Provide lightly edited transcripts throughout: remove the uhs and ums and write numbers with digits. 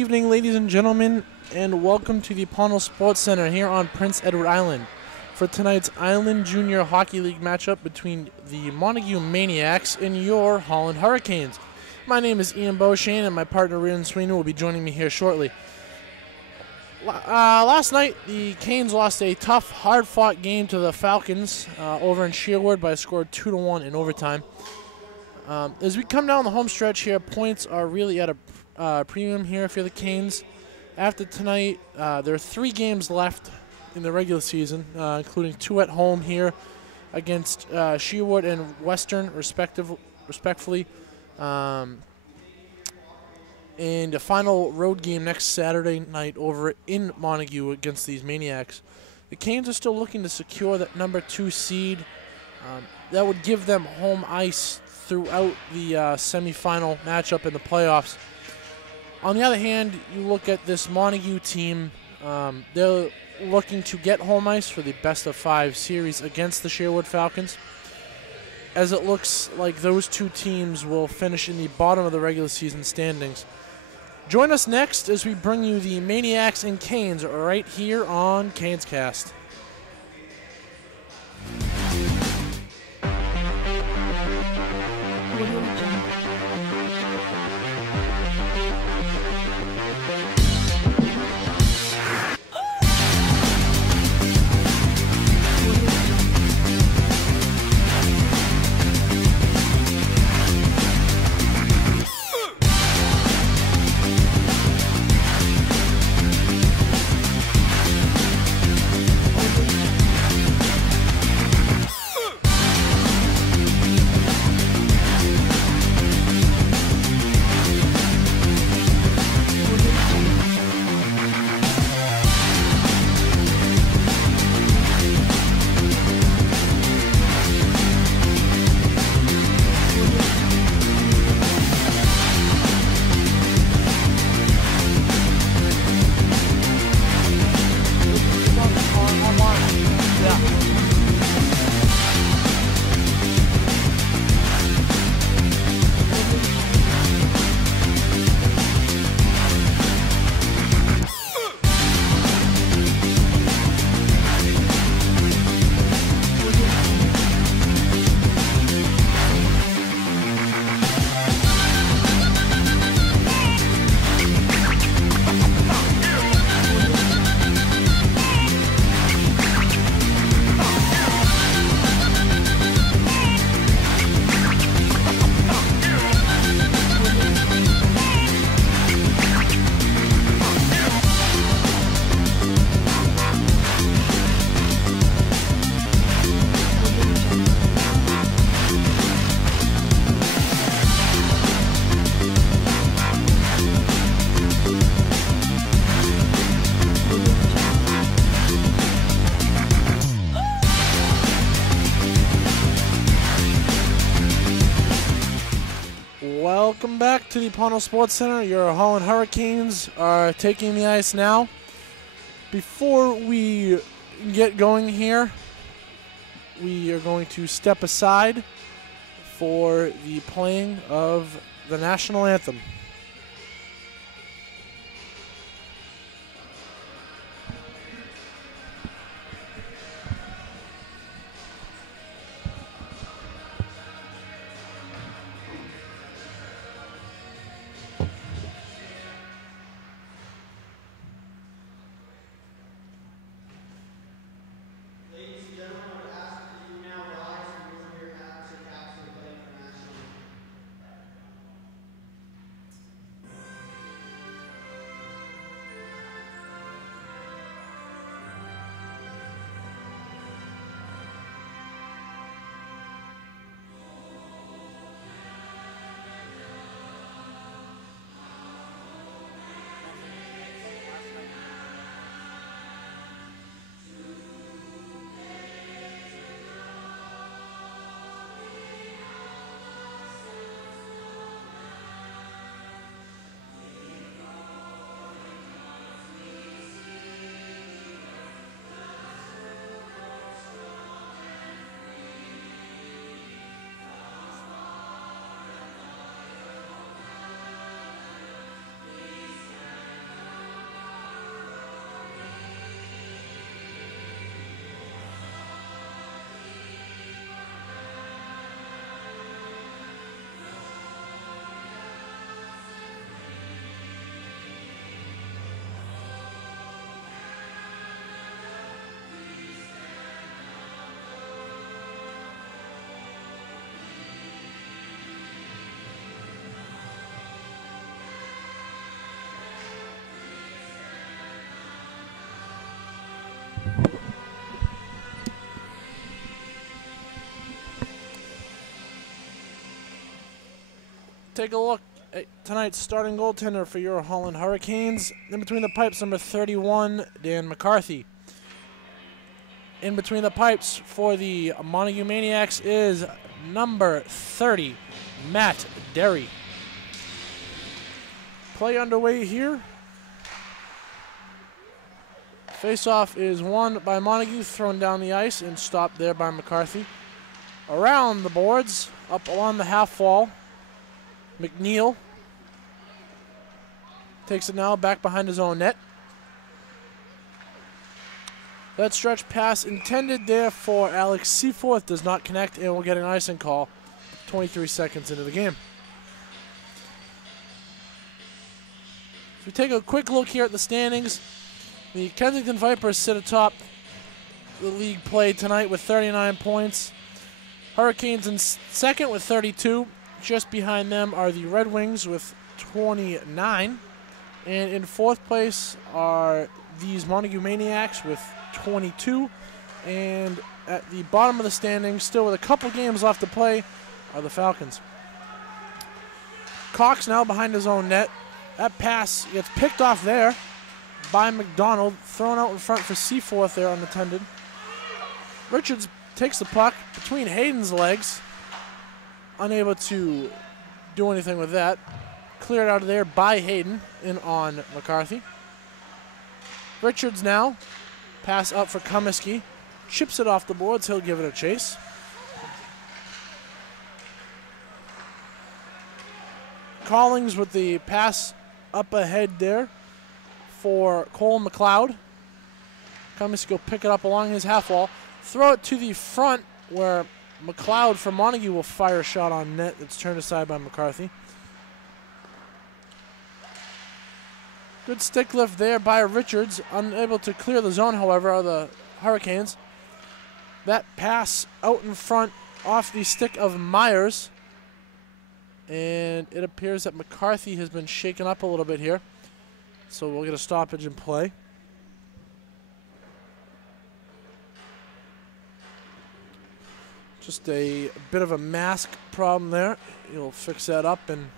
evening, ladies and gentlemen, and welcome to the Pownal Sports Center here on Prince Edward Island for tonight's Island Junior Hockey League matchup between the Montague Maniacs and your Holland Hurricanes. My name is Ian Beauchene, and my partner Rian Sweeney will be joining me here shortly. Last night, the Canes lost a tough, hard-fought game to the Falcons over in Sherwood by a score of 2-1 in overtime. As we come down the home stretch here, points are really at a premium here for the Canes. After tonight, there are 3 games left in the regular season, including 2 at home here against Sherwood and Western, respectively. And a final road game next Saturday night over in Montague against these Maniacs. The Canes are still looking to secure that number 2 seed. That would give them home ice throughout the semifinal matchup in the playoffs. On the other hand, you look at this Montague team, they're looking to get home ice for the best-of-5 series against the Sherwood Falcons, as it looks like those 2 teams will finish in the bottom of the regular season standings. Join us next as we bring you the Maniacs and Canes right here on CANEScast. Welcome back to the Pownal Sports Center. Your Holland Hurricanes are taking the ice now. Before we get going here, we are going to step aside for the playing of the national anthem. take a look at tonight's starting goaltender for your Holland Hurricanes. In between the pipes, number 31, Dan McCarthy. In between the pipes for the Montague Maniacs is number 30, Matt Derry. Play underway here. Face-off is won by Montague, thrown down the ice and stopped there by McCarthy. Around the boards, up along the half wall, McNeil takes it now back behind his own net. That stretch pass intended there for Alex Seaforth does not connect, and we'll get an icing call 23 seconds into the game. If we take a quick look here at the standings, the Kensington Vipers sit atop the league play tonight with 39 points. Hurricanes in second with 32. Just behind them are the Red Wings with 29. And in fourth place are these Montague Maniacs with 22. And at the bottom of the standings, still with a couple games left to play, are the Falcons. Cox now behind his own net. That pass gets picked off there by McDonald, thrown out in front for Seaforth there unattended. Richards takes the puck between Hayden's legs, unable to do anything with that. Cleared out of there by Hayden in on McCarthy. Richards now, pass up for Comiskey, chips it off the boards, he'll give it a chase. Collings with the pass up ahead there for Cole McLeod. Comiskey will pick it up along his half wall. Throw it to the front where McLeod from Montague will fire a shot on net that's turned aside by McCarthy. Good stick lift there by Richards. Unable to clear the zone, however, are the Hurricanes. That pass out in front off the stick of Myers. And it appears that McCarthy has been shaken up a little bit here. So we'll get a stoppage in play. Just a bit of a mask problem there. You'll fix that up and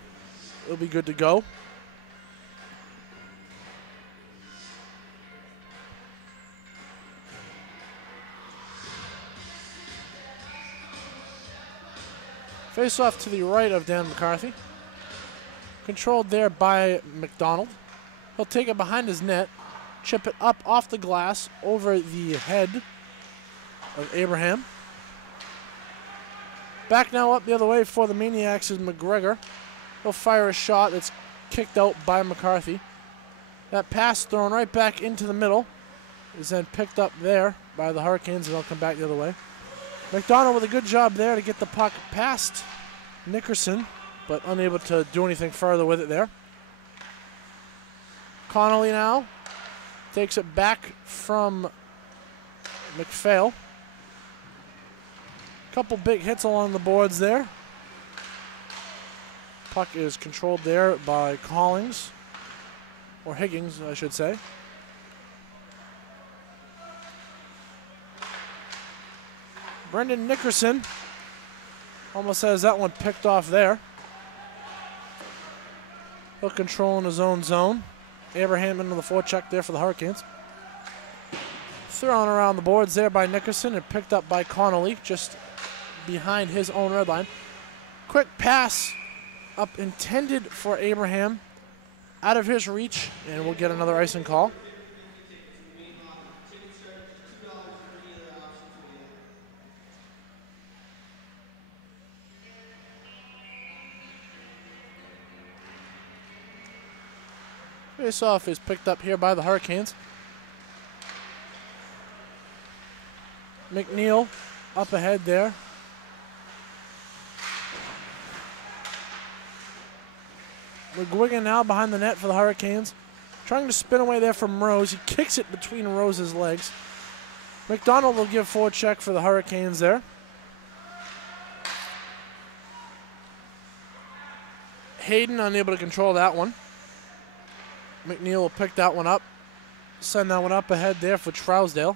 it'll be good to go. Face off to the right of Dan McCarthy. Controlled there by McDonald. He'll take it behind his net, chip it up off the glass over the head of Abraham. Back now up the other way for the Maniacs is McGregor. He'll fire a shot that's kicked out by McCarthy. That pass thrown right back into the middle is then picked up there by the Hurricanes, and they'll come back the other way. McDonald with a good job there to get the puck past Nickerson, but unable to do anything further with it there. Connolly now takes it back from McPhail. Couple big hits along the boards there. Puck is controlled there by Collings, or Higgins, I should say. Brendan Nickerson almost has that one picked off there. He'll control in his own zone. Abraham into the forecheck there for the Hurricanes. Thrown around the boards there by Nickerson and picked up by Connolly just behind his own red line. Quick pass up intended for Abraham, out of his reach, and we'll get another icing call. Face-off is picked up here by the Hurricanes. McNeil up ahead there. McGuigan now behind the net for the Hurricanes. Trying to spin away there from Rose. He kicks it between Rose's legs. McDonald will give forward check for the Hurricanes there. Hayden unable to control that one. McNeil will pick that one up. Send that one up ahead there for Trousdale.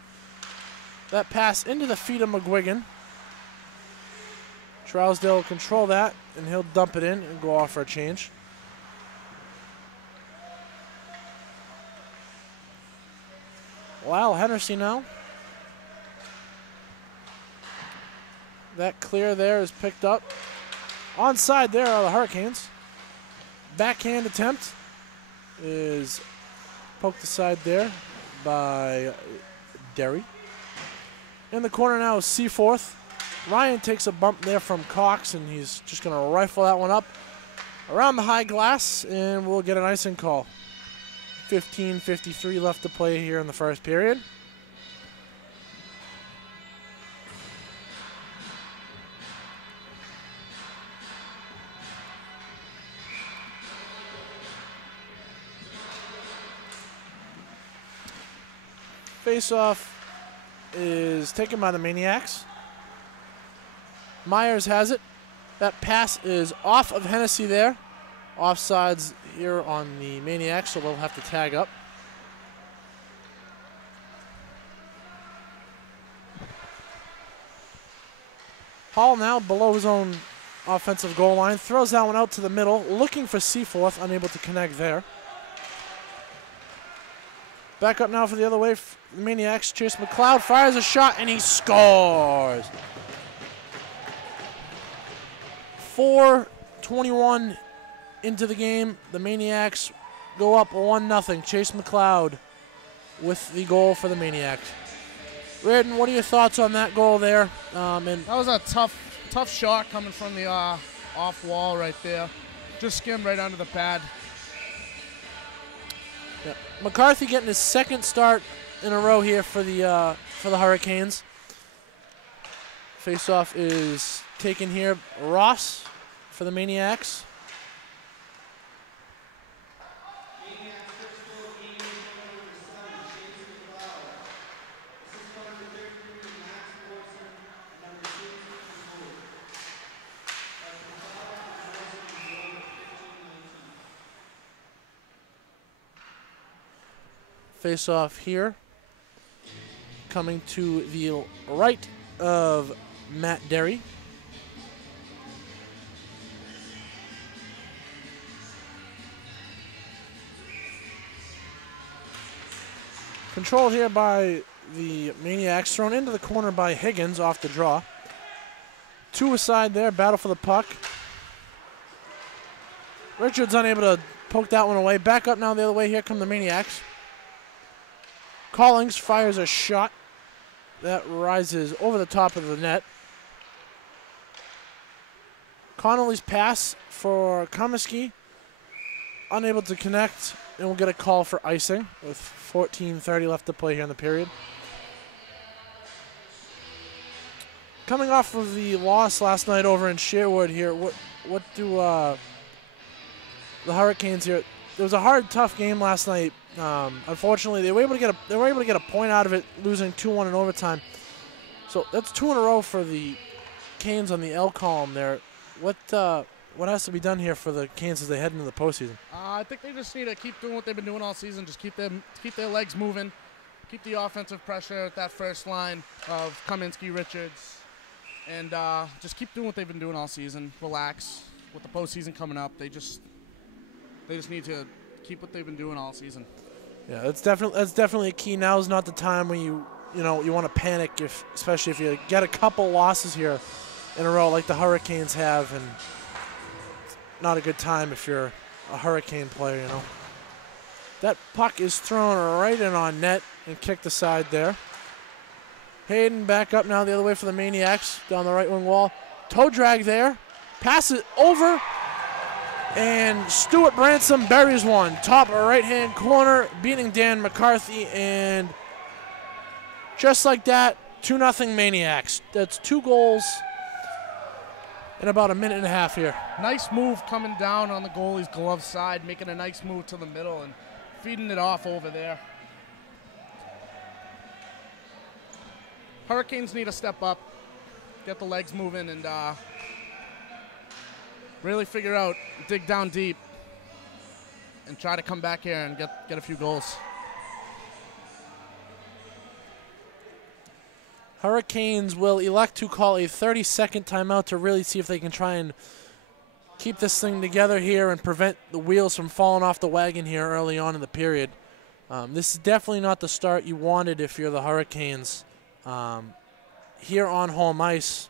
That pass into the feet of McGuigan. Trousdale will control that, and he'll dump it in and go off for a change. Lyle Hennessy now. That clear there is picked up. Onside there are the Hurricanes. Backhand attempt is poked aside there by Derry. In the corner now is Seaforth. Ryan takes a bump there from Cox, and he's just going to rifle that one up around the high glass, and we'll get an icing call. 15:53 left to play here in the first period. Face-off is taken by the Maniacs. Myers has it. That pass is off of Hennessy there. Offsides here on the Maniacs, so they'll have to tag up. Hall now below his own offensive goal line. Throws that one out to the middle, looking for Seaforth, unable to connect there. Back up now for the other way. The Maniacs. Chase McLeod fires a shot, and he scores. 4:21 into the game. The Maniacs go up 1-0. Chase McLeod with the goal for the Maniacs. Reardon, what are your thoughts on that goal there? That was a tough shot coming from the off wall right there. Just skimmed right under the pad. Yeah. McCarthy getting his second start in a row here for the Hurricanes. Face-off is taken here. Ross for the Maniacs. Face-off here. Coming to the right of Matt Derry. Controlled here by the Maniacs. Thrown into the corner by Higgins off the draw. Two aside there. Battle for the puck. Richards unable to poke that one away. Back up now the other way. Here come the Maniacs. Collings fires a shot that rises over the top of the net. Connolly's pass for Comiskey, unable to connect, and we'll get a call for icing with 14:30 left to play here in the period. Coming off of the loss last night over in Sherwood here, what do the Hurricanes here? It was a hard, tough game last night. Unfortunately, they were able to get a point out of it, losing 2-1 in overtime. So that's 2 in a row for the Canes on the L column there. What has to be done here for the Canes as they head into the postseason? I think they just need to keep doing what they've been doing all season. Just keep their legs moving, keep the offensive pressure at that first line of Kaminsky, Richards, and just keep doing what they've been doing all season. Relax. With the postseason coming up, they just need to keep what they've been doing all season. Yeah, that's definitely a key. Now is not the time when you want to panic, especially if you get a couple losses here in a row like the Hurricanes have, and not a good time if you're a Hurricane player, you know. That puck is thrown right in on net and kicked aside there. Hayden back up now the other way for the Maniacs down the right wing wall. Toe drag there. Pass it over. And Stuart Branson buries one. Top right-hand corner, beating Dan McCarthy. And just like that, 2-0 Maniacs. That's 2 goals in about a minute and a half here. Nice move coming down on the goalie's glove side, making a nice move to the middle and feeding it off over there. Hurricanes need to step up, get the legs moving, and really figure out, dig down deep, and try to come back here and get a few goals. Hurricanes will elect to call a 30-second timeout to really see if they can try and keep this thing together here and prevent the wheels from falling off the wagon here early on in the period. This is definitely not the start you wanted if you're the Hurricanes here on home ice.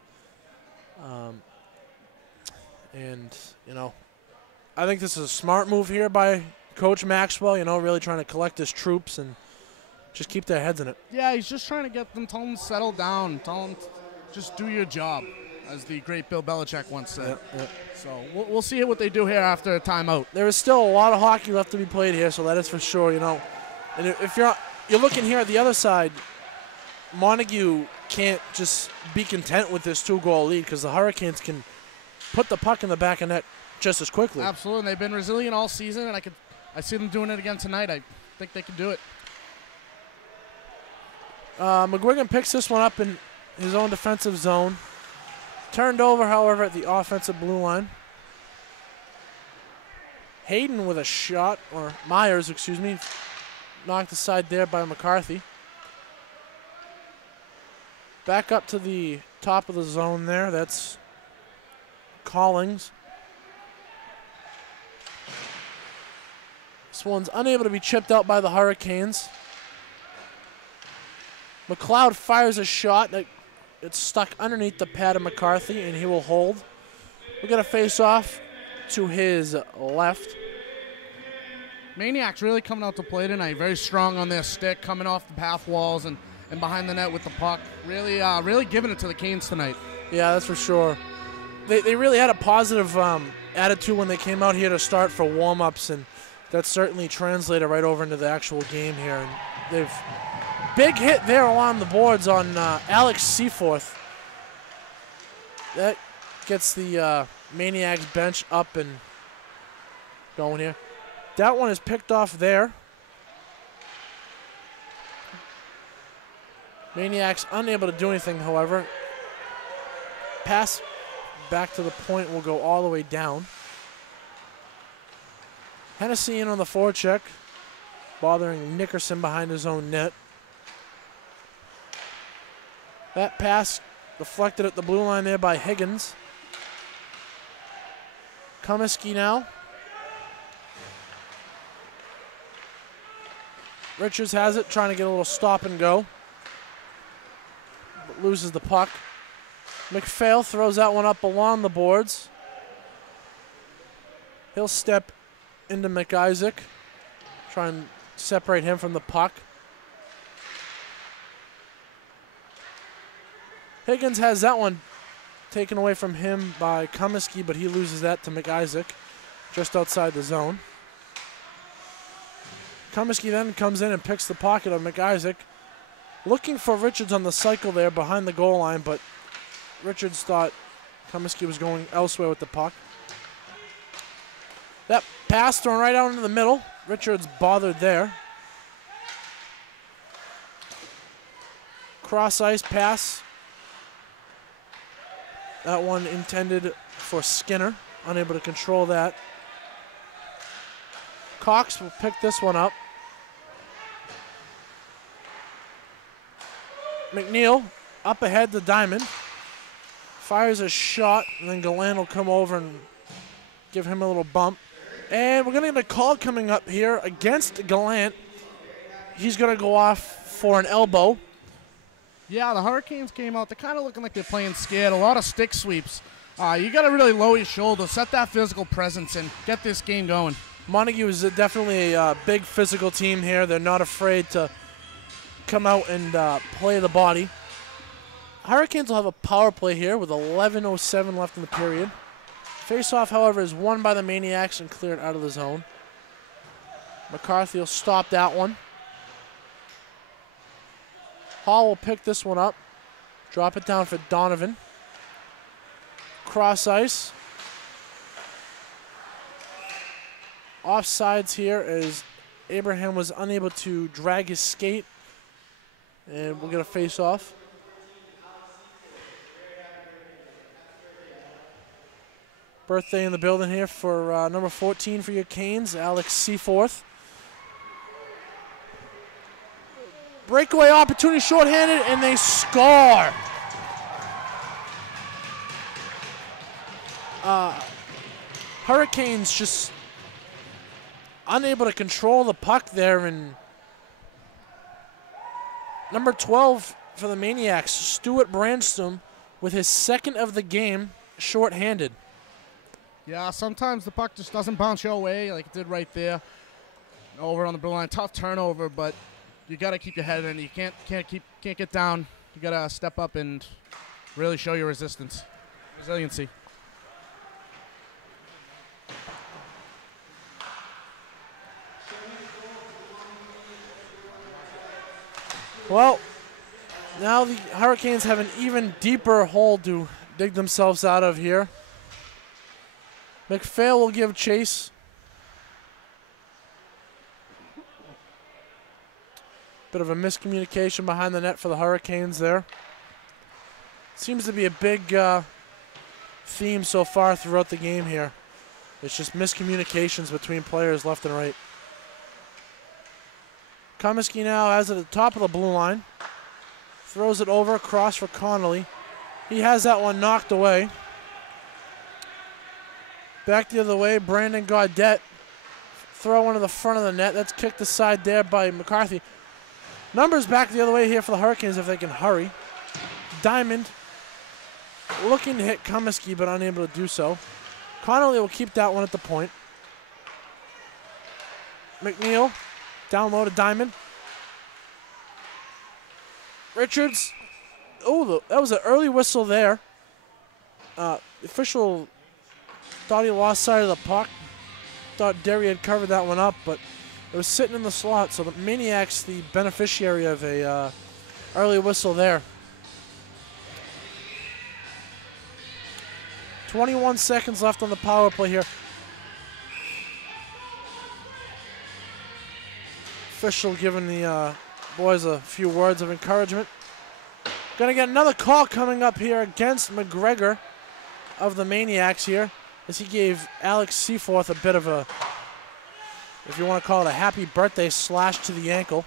And, you know, I think this is a smart move here by Coach Maxwell, you know, really trying to collect his troops and just keep their heads in it. Yeah, he's just trying to get them, tell them to settle down, tell them just do your job, as the great Bill Belichick once said. Yep. So we'll see what they do here after a timeout. There is still a lot of hockey left to be played here, so that is for sure, you know. And if you're looking here at the other side, Montague can't just be content with this 2-goal lead because the Hurricanes can put the puck in the back of net just as quickly. Absolutely, and they've been resilient all season, and I see them doing it again tonight. I think they can do it. McGuigan picks this one up in his own defensive zone. Turned over, however, at the offensive blue line. Hayden with a shot, or Myers, excuse me, knocked aside there by McCarthy. Back up to the top of the zone there. That's Collins. This one's unable to be chipped out by the Hurricanes. McLeod fires a shot that it's stuck underneath the pad of McCarthy, and he will hold. We're going to face off to his left. Maniacs really coming out to play tonight. Very strong on their stick, coming off the path walls and behind the net with the puck. Really giving it to the Canes tonight. Yeah, that's for sure. They really had a positive attitude when they came out here to start for warm-ups, and that certainly translated right over into the actual game here. And they've big hit there along the boards on Alex Seaforth. That gets the Maniacs bench up and going here. That one is picked off there. Maniacs unable to do anything, however. Pass back to the point will go all the way down. Hennessy in on the forecheck, bothering Nickerson behind his own net. That pass deflected at the blue line there by Higgins. Comiskey now. Richards has it, trying to get a little stop and go. But loses the puck. McPhail throws that one up along the boards. He'll step into McIsaac, try and separate him from the puck. Higgins has that one taken away from him by Comiskey, but he loses that to McIsaac just outside the zone. Comiskey then comes in and picks the pocket of McIsaac, looking for Richards on the cycle there behind the goal line, but Richards thought Comiskey was going elsewhere with the puck. That pass thrown right out into the middle. Richards bothered there. Cross ice pass. That one intended for Skinner. Unable to control that. Cox will pick this one up. McNeil up ahead to Diamond. Fires a shot, and then Gallant will come over and give him a little bump. And we're going to get a call coming up here against Gallant. He's going to go off for an elbow. Yeah, the Hurricanes came out. They're kind of looking like they're playing scared. A lot of stick sweeps. You got to really lower your shoulder, set that physical presence, and get this game going. Montague is definitely a big physical team here. They're not afraid to come out and play the body. Hurricanes will have a power play here with 11:07 left in the period. Face-off, however, is won by the Maniacs and cleared out of the zone. McCarthy will stop that one. Hall will pick this one up. Drop it down for Donovan. Cross ice. Offsides here as Abraham was unable to drag his skate. And we'll get a face-off. Birthday in the building here for number 14 for your Canes, Alex Seaforth. Breakaway opportunity, shorthanded, and they score. Hurricanes just unable to control the puck there, and number 12 for the Maniacs, Stuart Branstrom, with his second of the game, shorthanded. Yeah, sometimes the puck just doesn't bounce your way like it did right there. Over on the blue line, tough turnover, but you got to keep your head in. You can't get down. You got to step up and really show your resiliency. Well, now the Hurricanes have an even deeper hole to dig themselves out of here. McPhail will give chase. Bit of a miscommunication behind the net for the Hurricanes there. Seems to be a big theme so far throughout the game here. It's just miscommunications between players left and right. Comiskey now has it at the top of the blue line. Throws it over, cross for Connolly. He has that one knocked away. Back the other way, Brandon Gaudette. Throw into the front of the net. That's kicked aside there by McCarthy. Numbers back the other way here for the Hurricanes if they can hurry. Diamond looking to hit Comiskey, but unable to do so. Connolly will keep that one at the point. McNeil down low to Diamond. Richards. Oh, that was an early whistle there. The official thought he lost sight of the puck. Thought Derry had covered that one up, but it was sitting in the slot, so the Maniacs the beneficiary of a early whistle there. 21 seconds left on the power play here. Official giving the boys a few words of encouragement. Gonna get another call coming up here against McGregor of the Maniacs here, as he gave Alex Seaforth a bit of a, if you want to call it a happy birthday slash to the ankle.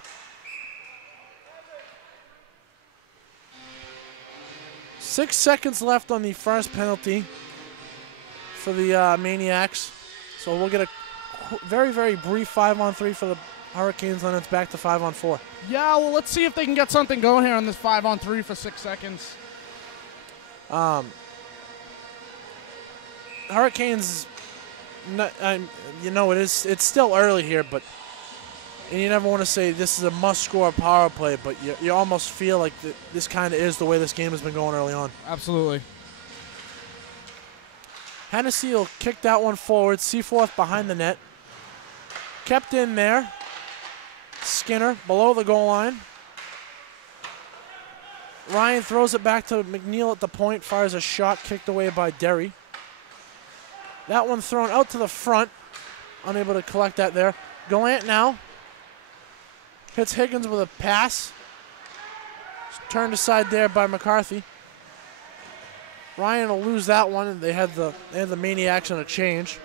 Six seconds left on the first penalty for the Maniacs. So we'll get a very, very brief 5-on-3 for the Hurricanes, then it's back to 5-on-4. Yeah, well, let's see if they can get something going here on this 5-on-3 for 6 seconds. Hurricanes, you know, it's still early here, but and you never want to say this is a must-score power play, but you almost feel like this kind of is the way this game has been going early on. Absolutely. Hennessy will kick that one forward. Seaforth behind the net. Kept in there. Skinner below the goal line. Ryan throws it back to McNeil at the point. Fires a shot kicked away by Derry. That one thrown out to the front. Unable to collect that there. Gallant now. Hits Higgins with a pass. Turned aside there by McCarthy. Ryan will lose that one. They had the Maniacs on a change.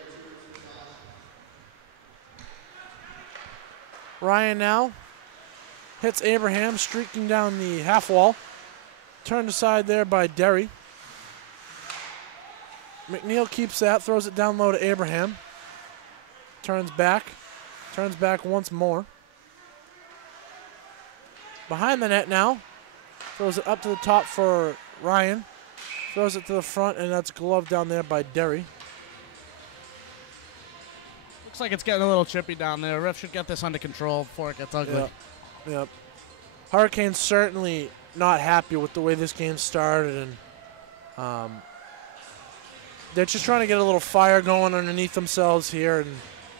Ryan now hits Abraham, streaking down the half wall. Turned aside there by Derry. McNeil keeps that, throws it down low to Abraham. Turns back once more. Behind the net now. Throws it up to the top for Ryan. Throws it to the front, and that's gloved down there by Derry. Looks like it's getting a little chippy down there. Ref should get this under control before it gets ugly. Yep. Hurricanes certainly not happy with the way this game started, and they're just trying to get a little fire going underneath themselves here and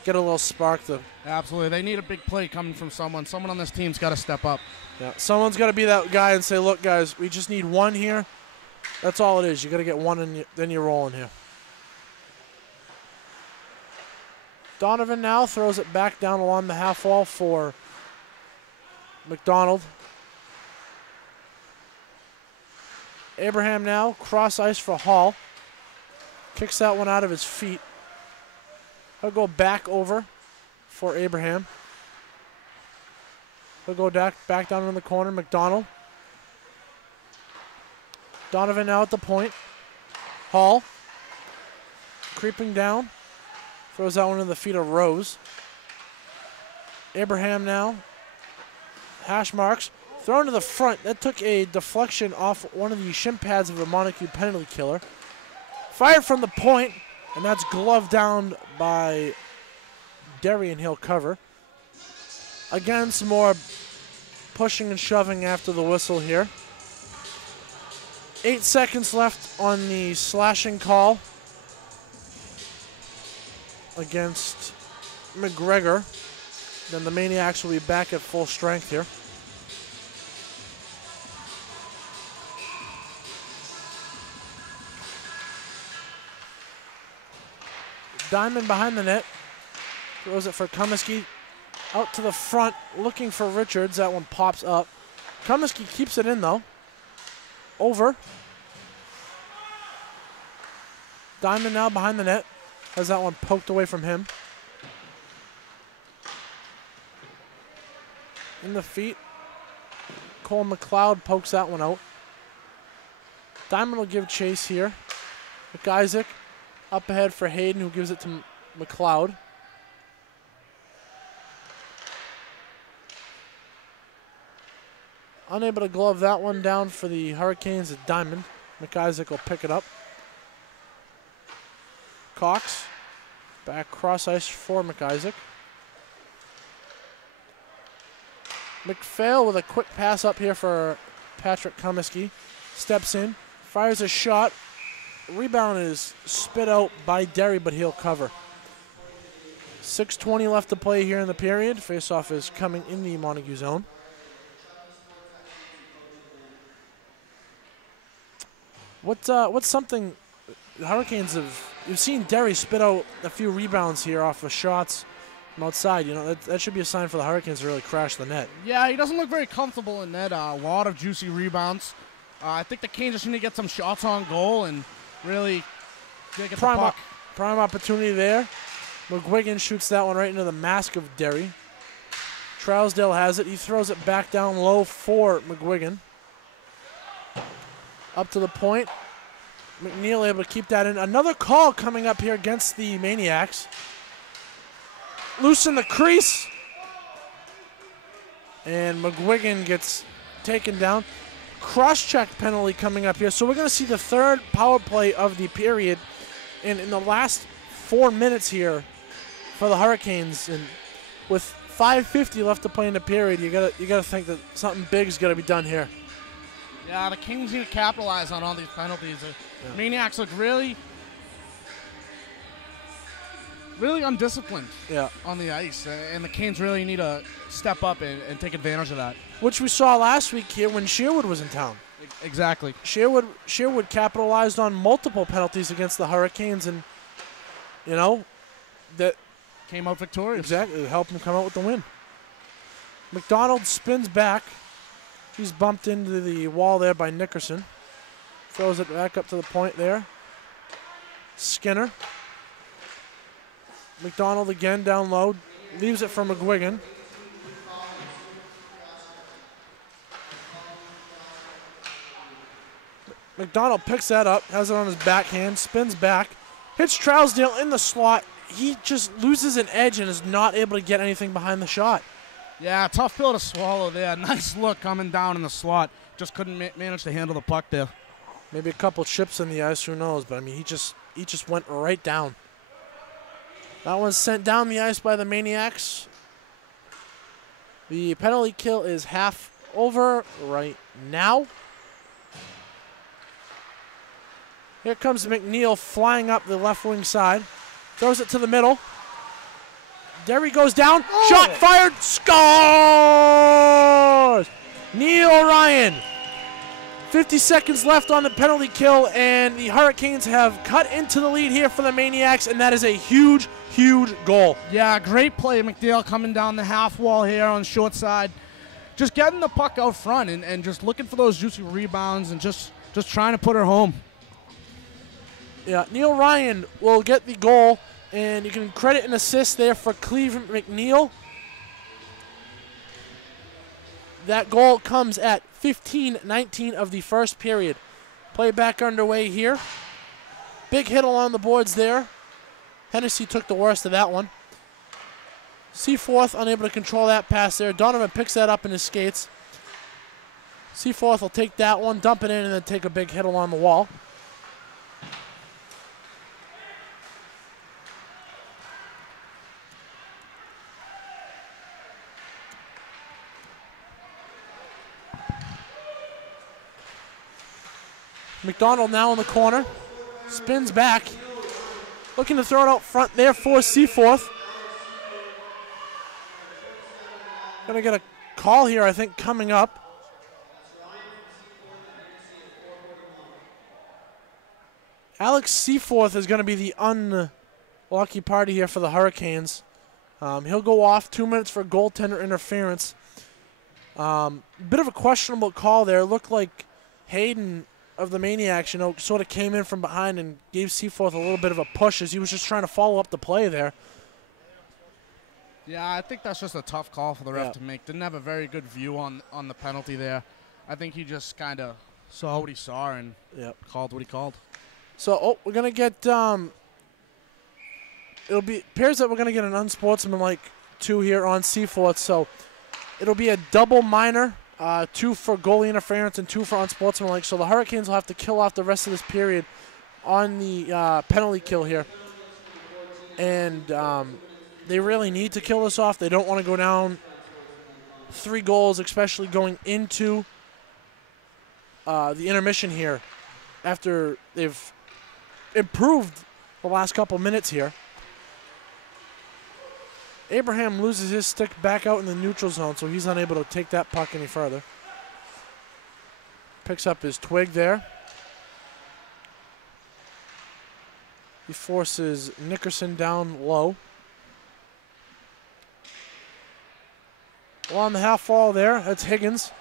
get a little spark. Absolutely. They need a big play coming from someone. Someone on this team's got to step up. Yeah, someone's got to be that guy and say, look, guys, we just need one here. That's all it is. You got to get one, and then you're rolling here. Donovan now throws it back down along the half wall for McDonald. Abraham now, cross ice for Hall. Kicks that one out of his feet. He'll go back over for Abraham. He'll go back down in the corner. McDonald. Donovan now at the point. Hall. Creeping down. Throws that one in the feet of Rose. Abraham now. Hash marks. Thrown to the front. That took a deflection off one of the shin pads of the Montague penalty killer. Fired from the point, and that's gloved down by Derry, and he'll cover. Again, some more pushing and shoving after the whistle here. 8 seconds left on the slashing call against McGregor. Then the Maniacs will be back at full strength here. Diamond behind the net. Throws it for Comiskey. Out to the front, looking for Richards. That one pops up. Comiskey keeps it in, though. Over. Diamond now behind the net. Has that one poked away from him. In the feet. Cole McLeod pokes that one out. Diamond will give chase here. McIsaac up ahead for Hayden, who gives it to McLeod. Unable to glove that one down for the Hurricanes at Diamond. McIsaac will pick it up. Cox back cross ice for McIsaac. McPhail with a quick pass up here for Patrick Comiskey. Steps in, fires a shot. Rebound is spit out by Derry, but he'll cover. 6:20 left to play here in the period. Faceoff is coming in the Montague zone. What's something the Hurricanes have? You've seen Derry spit out a few rebounds here off of shots from outside. You know that should be a sign for the Hurricanes to really crash the net. Yeah, he doesn't look very comfortable in net. A lot of juicy rebounds. I think the Canes just need to get some shots on goal and really get the puck. Prime opportunity there. McGuigan shoots that one right into the mask of Derry. Trousdale has it. He throws it back down low for McGuigan. Up to the point. McNeil able to keep that in. Another call coming up here against the Maniacs. Loose in the crease. And McGuigan gets taken down. Cross-check penalty coming up here. So we're going to see the third power play of the period in the last 4 minutes here for the Hurricanes. And with 5:50 left to play in the period, you gotta think that something big's got to be done here. Yeah, the Kings need to capitalize on all these penalties. The Maniacs look really undisciplined on the ice, and the Canes really need to step up and take advantage of that. Which we saw last week here when Sherwood was in town. Exactly. Sherwood capitalized on multiple penalties against the Hurricanes, and that came out victorious. Exactly, it helped him come out with the win. McDonald spins back. He's bumped into the wall there by Nickerson. Throws it back up to the point there. Skinner. McDonald again down low. Leaves it for McGuigan. McDonald picks that up, has it on his backhand, spins back, hits Trousdale in the slot. He just loses an edge and is not able to get anything behind the shot. Yeah, tough pill to swallow there. Nice look coming down in the slot. Just couldn't manage to handle the puck there. Maybe a couple chips in the ice, who knows? But I mean, he just went right down. That one's sent down the ice by the Maniacs. The penalty kill is half over right now. Here comes McNeil flying up the left wing side. Throws it to the middle. Derry goes down. Oh. Shot fired. Scores! Neil Ryan. 50 seconds left on the penalty kill, and the Hurricanes have cut into the lead here for the Maniacs, and that is a huge, huge goal. Yeah, great play. McNeil coming down the half wall here on the short side. Just getting the puck out front and just looking for those juicy rebounds and just trying to put her home. Yeah, Neil Ryan will get the goal, and you can credit an assist there for Cleveland McNeil. that goal comes at 15-19 of the first period. Play back underway here. Big hit along the boards there. Hennessy took the worst of that one. Seaforth unable to control that pass there. Donovan picks that up in his skates. Seaforth will take that one, dump it in, and then take a big hit along the wall. McDonald now in the corner. Spins back. Looking to throw it out front there for Seaforth. Gonna get a call here, I think, coming up. Alex Seaforth is going to be the unlucky party here for the Hurricanes. He'll go off 2 minutes for goaltender interference. Bit of a questionable call there. It looked like Hayden of the Maniacs, sort of came in from behind and gave Seaforth a little bit of a push as he was just trying to follow up the play there. Yeah, I think that's just a tough call for the ref to make. Didn't have a very good view on the penalty there. I think he just kind of saw what he saw and called what he called. So, we're going to get, appears that we're going to get an unsportsmanlike 2 here on Seaforth. So, it'll be a double minor, 2 for goalie interference and 2 for unsportsmanlike. So, the Hurricanes will have to kill off the rest of this period on the penalty kill here. And they really need to kill this off. They don't want to go down 3 goals, especially going into the intermission here after they've improved the last couple minutes here. Abraham loses his stick back out in the neutral zone, so he's unable to take that puck any further. Picks up his twig there. He forces Nickerson down low. Along the half wall there, that's Higgins.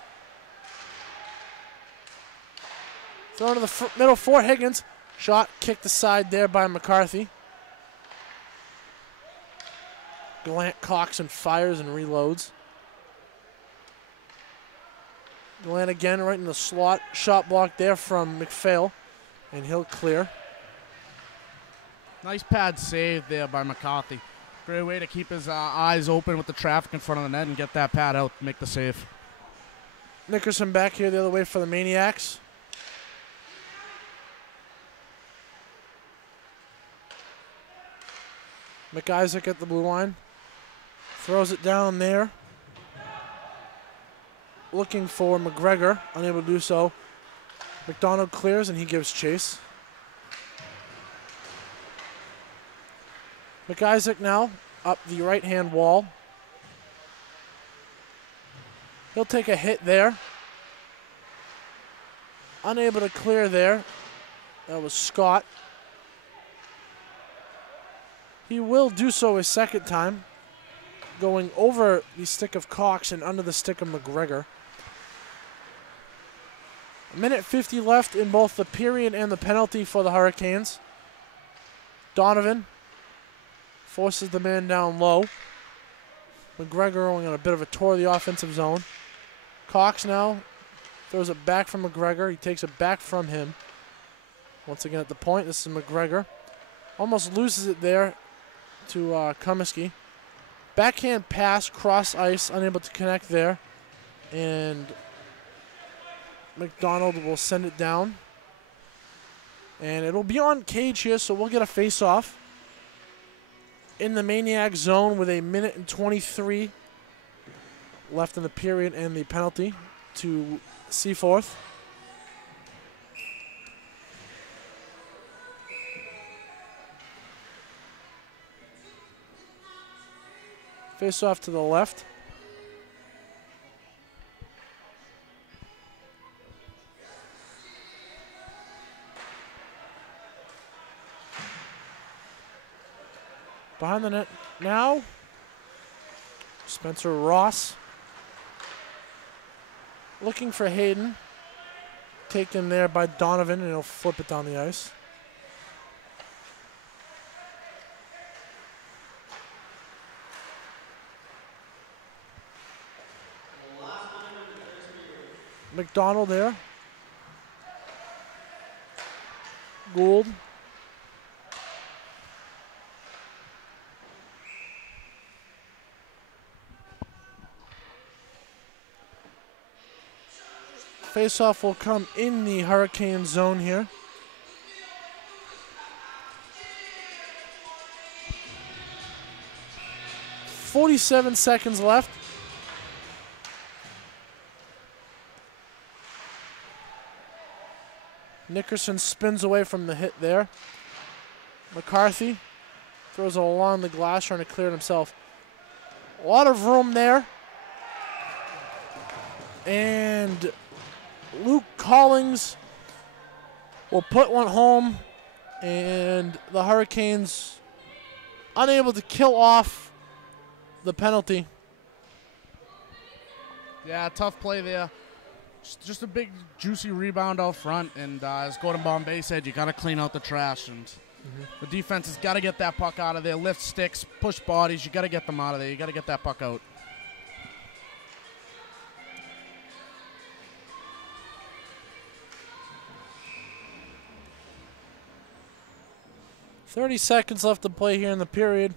Throw to the middle for Higgins. Shot kicked aside there by McCarthy. Gallant cocks and fires and reloads. Gallant again right in the slot. Shot block there from McPhail. And he'll clear. Nice pad save there by McCarthy. Great way to keep his eyes open with the traffic in front of the net and get that pad out, make the save. Nickerson back here the other way for the Maniacs. McIsaac at the blue line. Throws it down there. Looking for McGregor, unable to do so. McDonald clears and he gives chase. McIsaac now up the right-hand wall. He'll take a hit there. Unable to clear there. That was Scott. He will do so a second time, going over the stick of Cox and under the stick of McGregor. 1:50 left in both the period and the penalty for the Hurricanes. Donovan forces the man down low. McGregor going on a bit of a tour of the offensive zone. Cox now throws it back from McGregor. He takes it back from him. Once again at the point, this is McGregor. Almost loses it there to Comiskey. Backhand pass, cross ice, unable to connect there. And McDonald will send it down. And it'll be on Cage here, so we'll get a face-off in the Maniac zone with 1:23 left in the period and the penalty to Seaforth. Face off to the left. Behind the net now, Spencer Ross. Looking for Hayden. Taken there by Donovan, and he'll flip it down the ice. McDonald there. Gould. Faceoff will come in the Hurricane zone here. .47 seconds left. Nickerson spins away from the hit there. McCarthy throws it along the glass, trying to clear it himself. A lot of room there. And Luke Collings will put one home, and the Hurricanes unable to kill off the penalty. Yeah, tough play there. Just a big, juicy rebound out front, and as Gordon Bombay said, you got to clean out the trash, and the defense has got to get that puck out of there. Lift sticks, push bodies. You got to get them out of there. You got to get that puck out. .30 seconds left to play here in the period.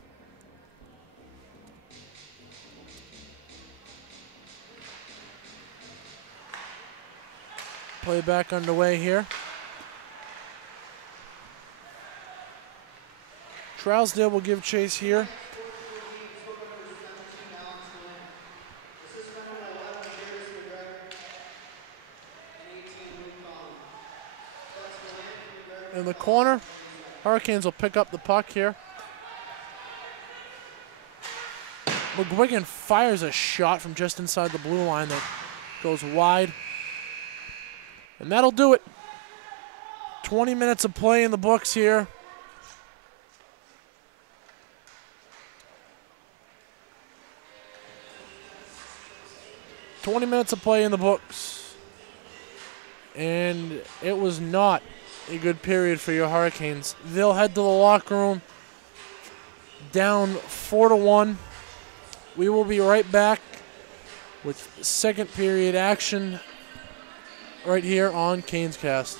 Play back underway here. Trousdale will give chase here. In the corner, Hurricanes will pick up the puck here. McGuigan fires a shot from just inside the blue line that goes wide. And that'll do it. 20 minutes of play in the books here. And it was not a good period for your Hurricanes. They'll head to the locker room down 4-1. We will be right back with second period action right here on CANEScast.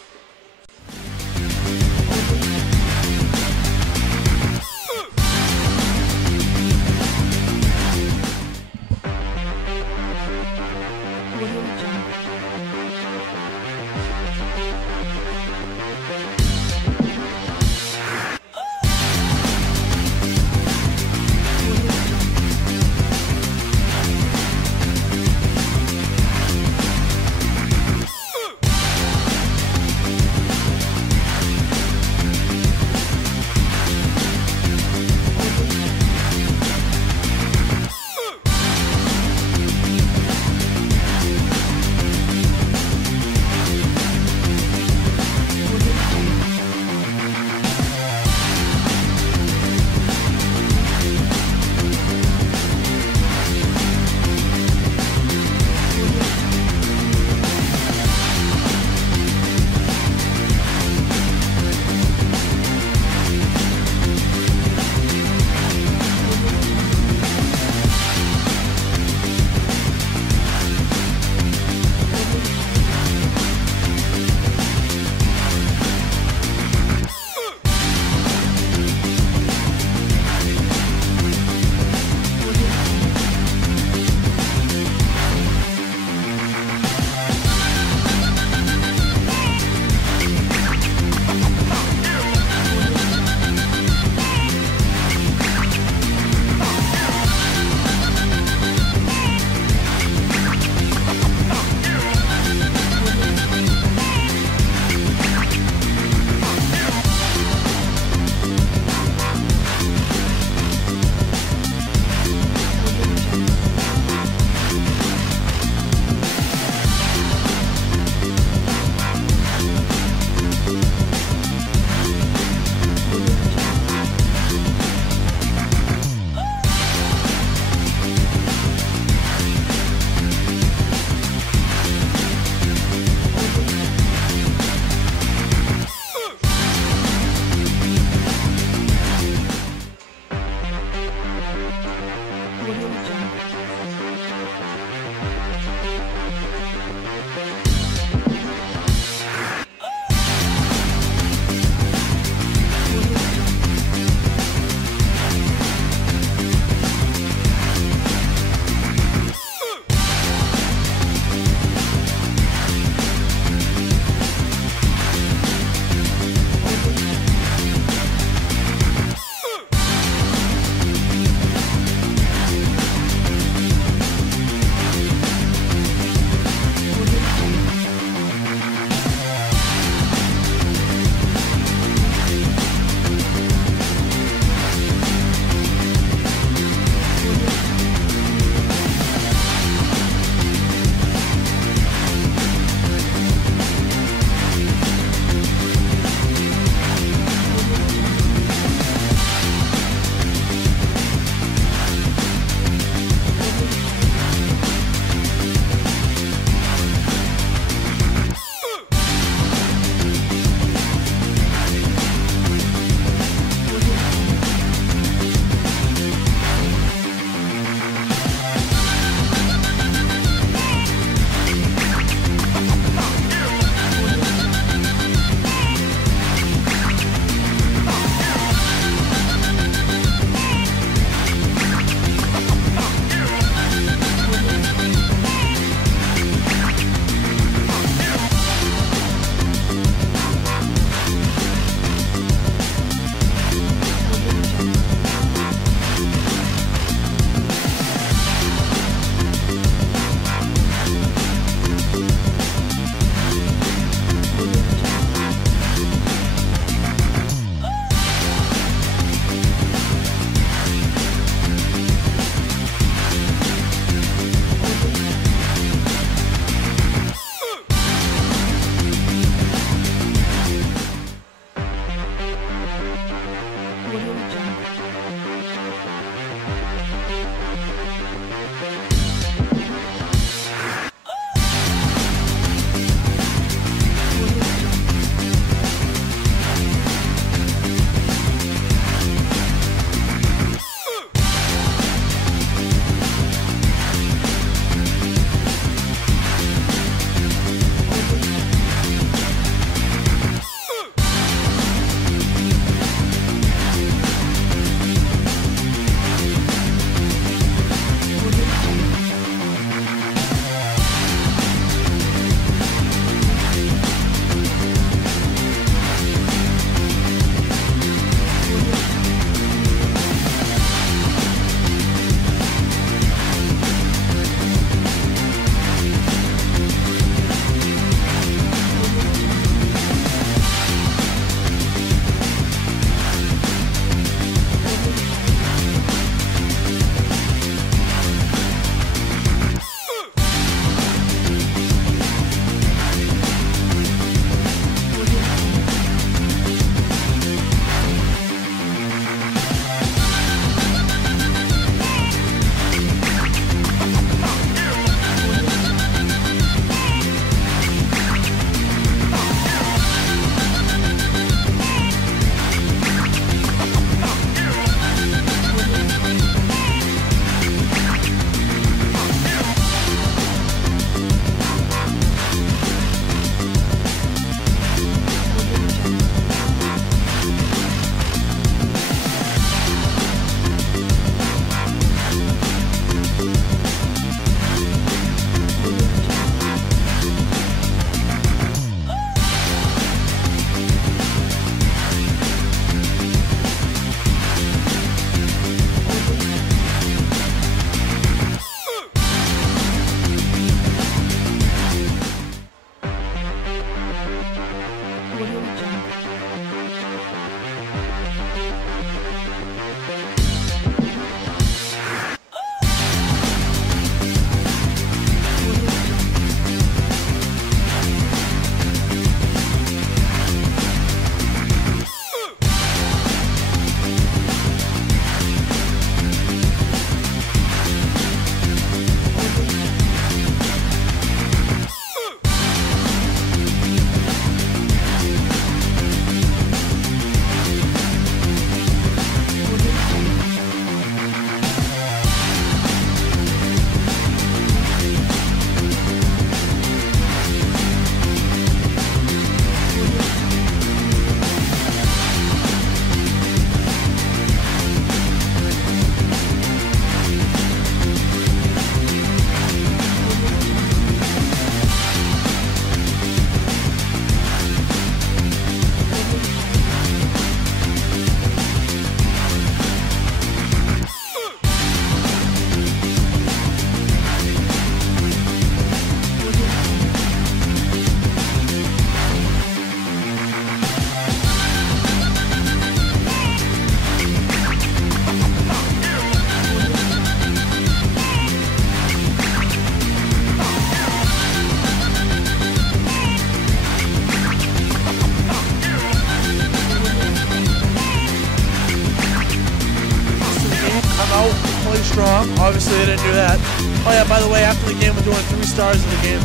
strong. Obviously, they didn't do that. Oh, yeah, by the way, after the game, we're doing 3 stars in the game.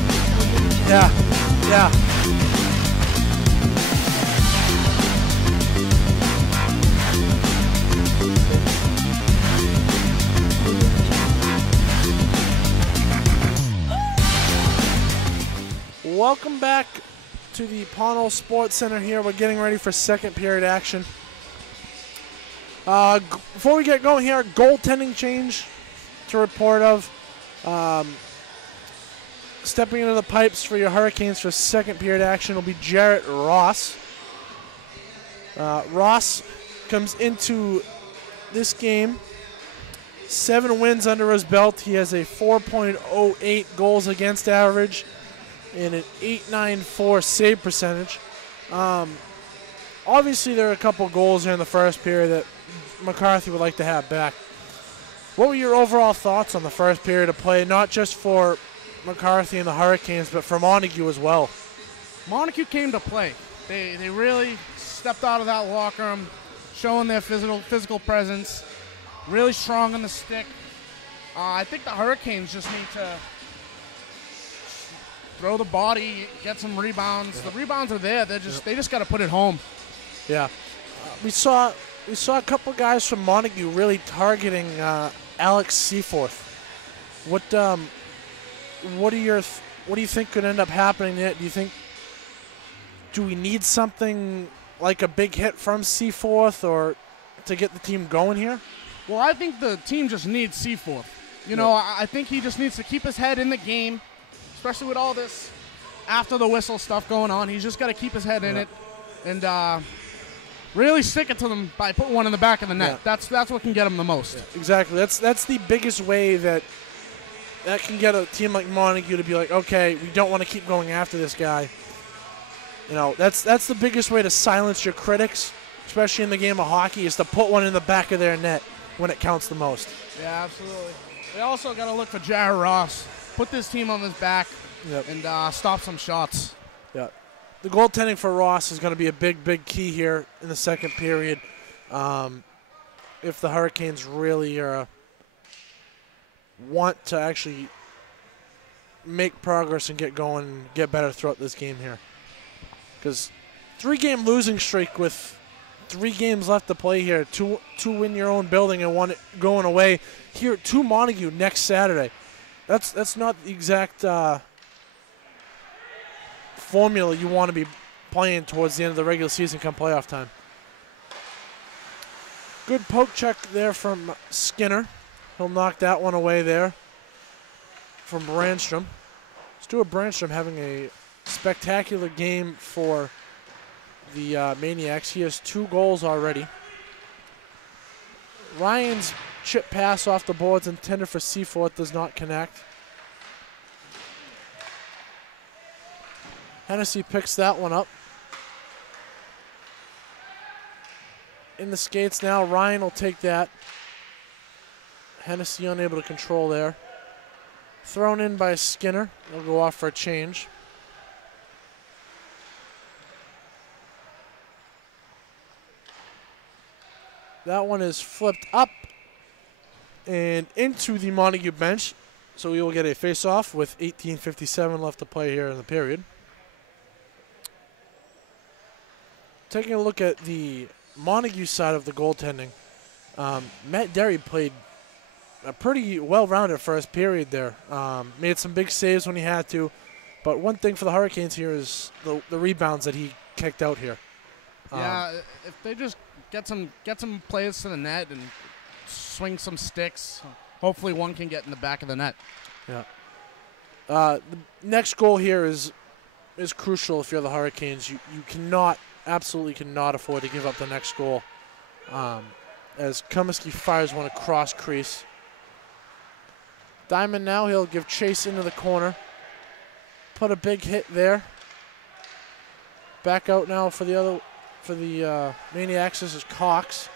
Yeah, yeah. Welcome back to the Pownal Sports Center here. We're getting ready for second period action. Before we get going here, goaltending change to report of. Stepping into the pipes for your Hurricanes for second period action will be Jarrett Ross. Ross comes into this game 7 wins under his belt. He has a 4.08 goals against average and an .894 save percentage. Obviously, there are a couple goals here in the first period that McCarthy would like to have back. What were your overall thoughts on the first period of play, not just for McCarthy and the Hurricanes, but for Montague as well? Montague came to play. They really stepped out of that locker room, showing their physical presence, really strong on the stick. I think the Hurricanes just need to throw the body, get some rebounds. The rebounds are there. They just got to put it home. Yeah, we saw a couple guys from Montague really targeting Alex Seaforth. What do you think could end up happening there? Do we need something like a big hit from Seaforth or to get the team going here? Well, I think the team just needs Seaforth. You know, I think he just needs to keep his head in the game, especially with all this after the whistle stuff going on. He's just got to keep his head in it and really stick it to them by putting one in the back of the net. Yeah. That's what can get him the most. Yeah, exactly. That's the biggest way that can get a team like Montague to be like, okay, we don't want to keep going after this guy. You know, that's the biggest way to silence your critics, especially in the game of hockey, is to put one in the back of their net when it counts the most. Yeah, absolutely. We also got to look for Jared Ross. Put this team on his back and stop some shots. Yeah. The goaltending for Ross is going to be a big key here in the second period. If the Hurricanes really want to actually make progress and get going and get better throughout this game here. Because 3-game losing streak with 3 games left to play here, two in your own building and 1 going away here to Montague next Saturday. That's not the exact formula you want to be playing towards the end of the regular season come playoff time. Good poke check there from Skinner. He'll knock that one away there from Brandstrom. Stuart Brandstrom having a spectacular game for the Maniacs. He has 2 goals already. Ryan's chip pass off the boards intended for Seaforth does not connect. Hennessy picks that one up. In the skates now, Ryan will take that. Hennessy unable to control there. Thrown in by Skinner. He'll go off for a change. That one is flipped up and into the Montague bench. So we will get a face-off with 18:57 left to play here in the period. Taking a look at the Montague side of the goaltending, Matt Derry played a pretty well-rounded first period there. Made some big saves when he had to. But one thing for the Hurricanes here is the rebounds that he kicked out here. Yeah, if they just get some plays to the net and swing some sticks, hopefully one can get in the back of the net. Yeah. The next goal here is crucial if you're the Hurricanes. You absolutely cannot afford to give up the next goal. As Comiskey fires one across crease. Diamond now, he'll give chase into the corner. Put a big hit there. Back out now for the Maniacs. This is Cox.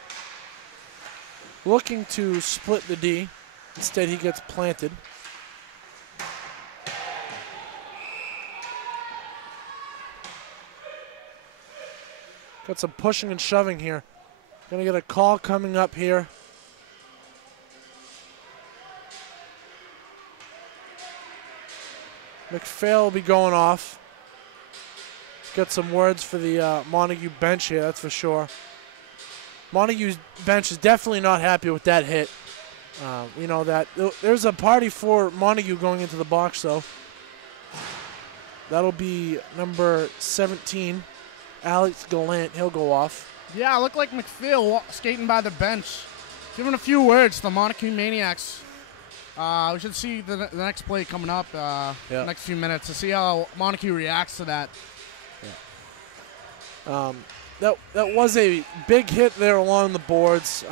Looking to split the D. Instead, he gets planted. Got some pushing and shoving here. Gonna get a call coming up here. McPhail will be going off. Got some words for the Montague bench here, that's for sure. Montague's bench is definitely not happy with that hit. You know that. There's a party for Montague going into the box, though. That'll be number 17, Alex Gallant. He'll go off. Yeah, it looked like McPhail skating by the bench. Giving a few words to the Montague Maniacs. We should see the next play coming up the next few minutes to see how Montague reacts to that. Yeah. That was a big hit there along the boards.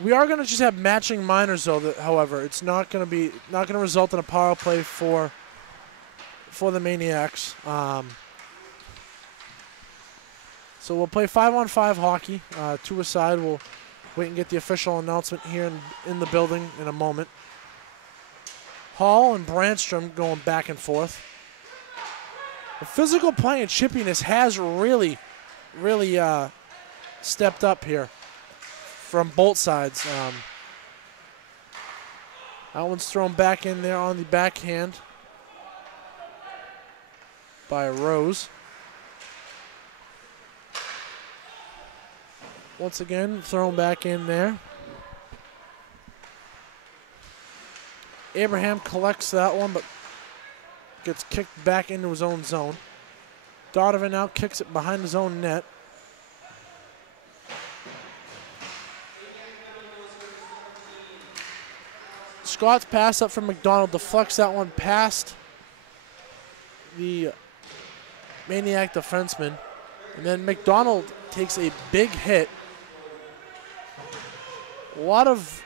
We are going to just have matching minors, though. However, it's not going to result in a power play for the Maniacs. So we'll play 5-on-5 hockey, 2 aside. We'll wait and get the official announcement here in the building in a moment. Hall and Brandstrom going back and forth. The physical play and chippiness has really stepped up here from both sides. That one's thrown back in there on the backhand by Rose. Once again, thrown back in there. Abraham collects that one, but gets kicked back into his own zone. Donovan now kicks it behind his own net. Scott's pass up from McDonald deflects that one past the Maniac defenseman. And then McDonald takes a big hit. A lot of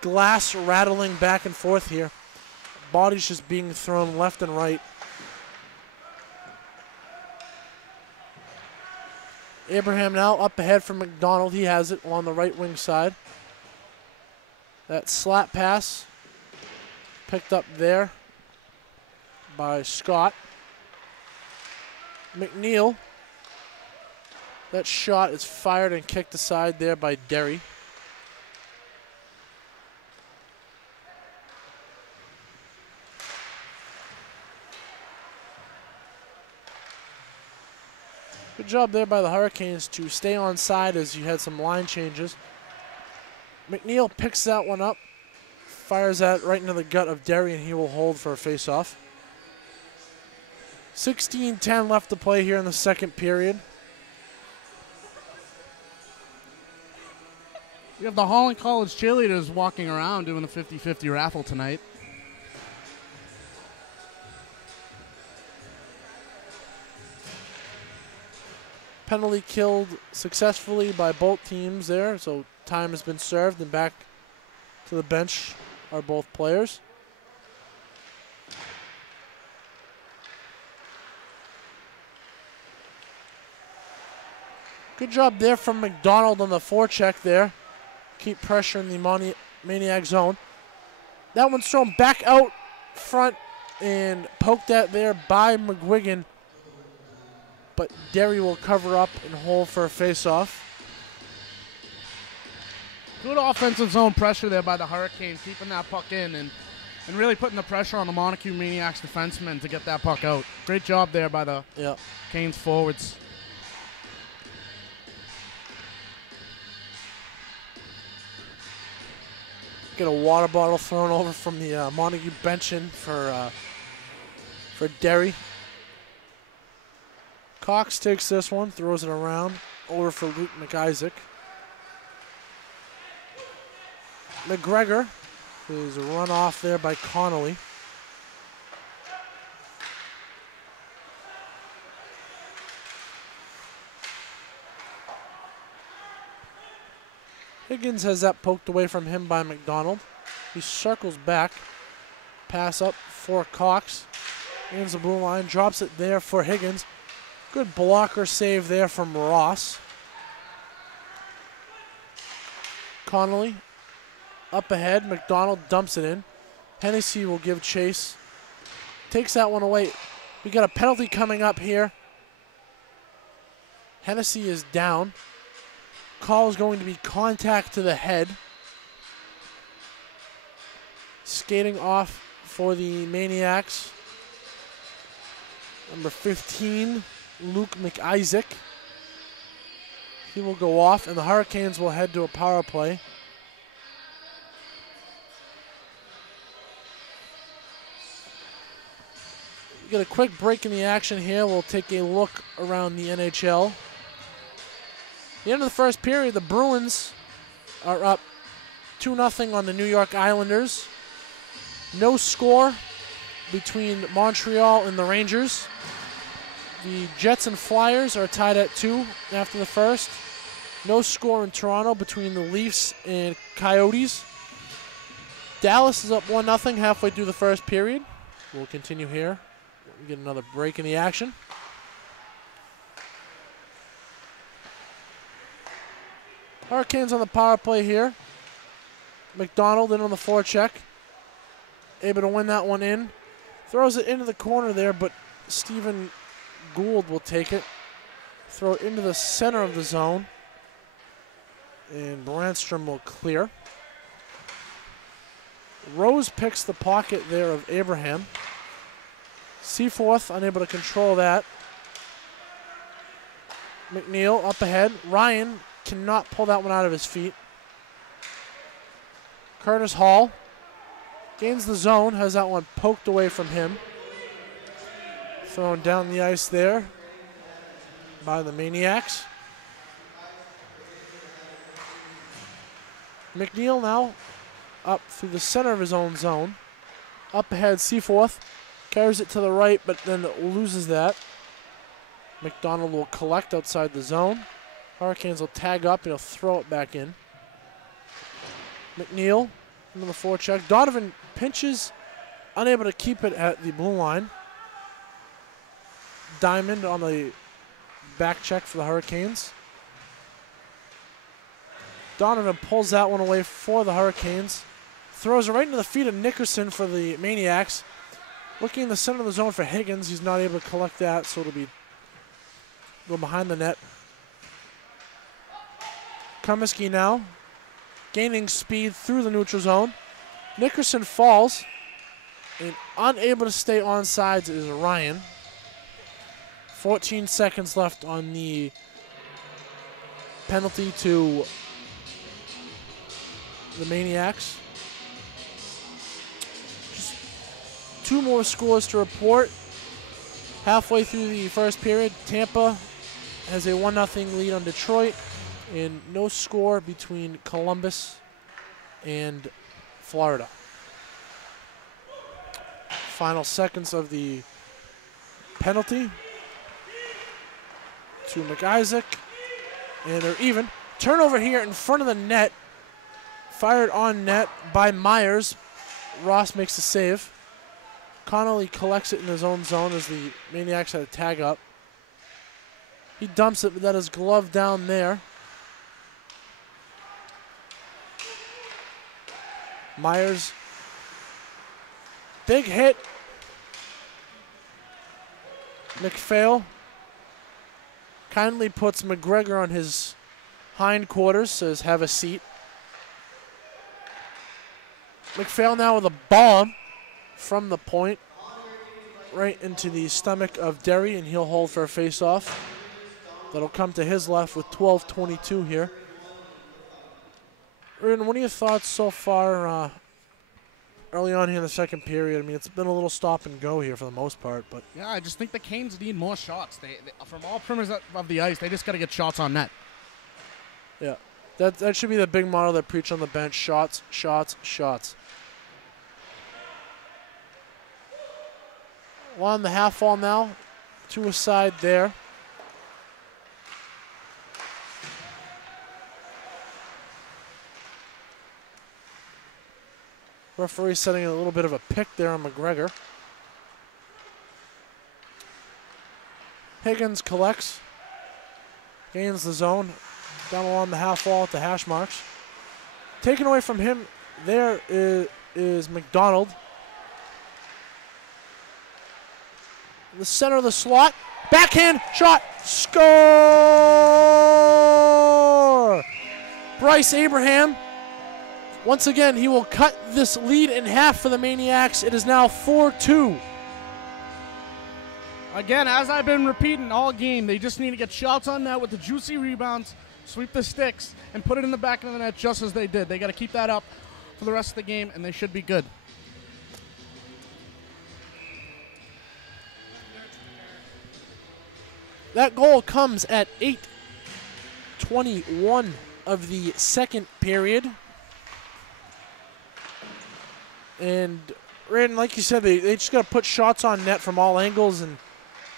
glass rattling back and forth here. Bodies just being thrown left and right. Abraham now up ahead from McDonald. He has it along the right wing side. That slap pass picked up there by Scott. McNeil. That shot is fired and kicked aside there by Derry. Good job there by the Hurricanes to stay on side as you had some line changes. McNeil picks that one up, fires that right into the gut of Derry, and he will hold for a face-off. 16:10 left to play here in the second period. We have the Holland College cheerleaders walking around doing the 50-50 raffle tonight. Penalty killed successfully by both teams there, so time has been served, and back to the bench are both players. Good job there from McDonald on the forecheck there. Keep pressuring the Maniac zone. That one's thrown back out front and poked at there by McGuigan. But Derry will cover up and hold for a face-off. Good offensive zone pressure there by the Hurricanes, keeping that puck in and really putting the pressure on the Montague Maniacs defensemen to get that puck out. Great job there by the Canes forwards. Get a water bottle thrown over from the Montague bench in for Derry. Cox takes this one, throws it around, over for Luke McIsaac. McGregor is run off there by Connolly. Higgins has that poked away from him by McDonald. He circles back. Pass up for Cox. Ends the blue line, drops it there for Higgins. Good blocker save there from Ross. Connolly up ahead. McDonald dumps it in. Hennessy will give chase. Takes that one away. We got a penalty coming up here. Hennessy is down. Call is going to be contact to the head. Skating off for the Maniacs. Number 15, Luke McIsaac. He will go off, and the Hurricanes will head to a power play. We get a quick break in the action here. We'll take a look around the NHL. The end of the first period, the Bruins are up 2-0 on the New York Islanders. No score between Montreal and the Rangers. The Jets and Flyers are tied at 2 after the first. No score in Toronto between the Leafs and Coyotes. Dallas is up 1-0 halfway through the first period. We'll continue here. We get another break in the action. Hurricanes on the power play here. McDonald in on the forecheck. Able to win that one in. Throws it into the corner there, but Stephen Gould will take it. Throw it into the center of the zone. And Brandstrom will clear. Rose picks the pocket there of Abraham. Seaforth unable to control that. McNeil up ahead. Ryan cannot pull that one out of his feet. Curtis Hall gains the zone, has that one poked away from him. Thrown down the ice there by the Maniacs. McNeil now up through the center of his own zone. Up ahead, Seaforth carries it to the right, but then loses that. McDonald will collect outside the zone. Hurricanes will tag up and he'll throw it back in. McNeil into the forecheck. Donovan pinches, unable to keep it at the blue line. Diamond on the back check for the Hurricanes. Donovan pulls that one away for the Hurricanes. Throws it right into the feet of Nickerson for the Maniacs. Looking in the center of the zone for Higgins. He's not able to collect that, so it'll be go behind the net. Comiskey now gaining speed through the neutral zone. Nickerson falls, and unable to stay on sides is Ryan. 14 seconds left on the penalty to the Maniacs. Just 2 more scores to report. Halfway through the first period, Tampa has a 1-0 lead on Detroit, and no score between Columbus and Florida. Final seconds of the penalty to McIsaac, and they're even. Turnover here in front of the net. Fired on net by Myers. Ross makes the save. Connolly collects it in his own zone as the Maniacs had a tag up. He dumps it, but that is gloved down there. Myers. Big hit. McPhail kindly puts McGregor on his hindquarters, says have a seat. McPhail now with a bomb from the point right into the stomach of Derry, and he'll hold for a face-off. That'll come to his left with 12:22 here. Reardon, what are your thoughts so far early on here in the second period? I mean, it's been a little stop and go here for the most part, but yeah, I just think the Canes need more shots. They from all perimeters of the ice, they just got to get shots on net. Yeah, that should be the big motto they preach on the bench: shots, shots, shots. On the half wall now, to a side there. Referee setting a little bit of a pick there on McGregor. Higgins collects, gains the zone, down along the half wall at the hash marks. Taken away from him there is McDonald. In the center of the slot, backhand shot, score! Bryce Abraham. Once again, he will cut this lead in half for the Maniacs. It is now 4-2. Again, as I've been repeating all game, they just need to get shots on net with the juicy rebounds, sweep the sticks, and put it in the back of the net just as they did. They got to keep that up for the rest of the game, and they should be good. That goal comes at 8:21 of the second period. And, Randon, like you said, they just got to put shots on net from all angles, and,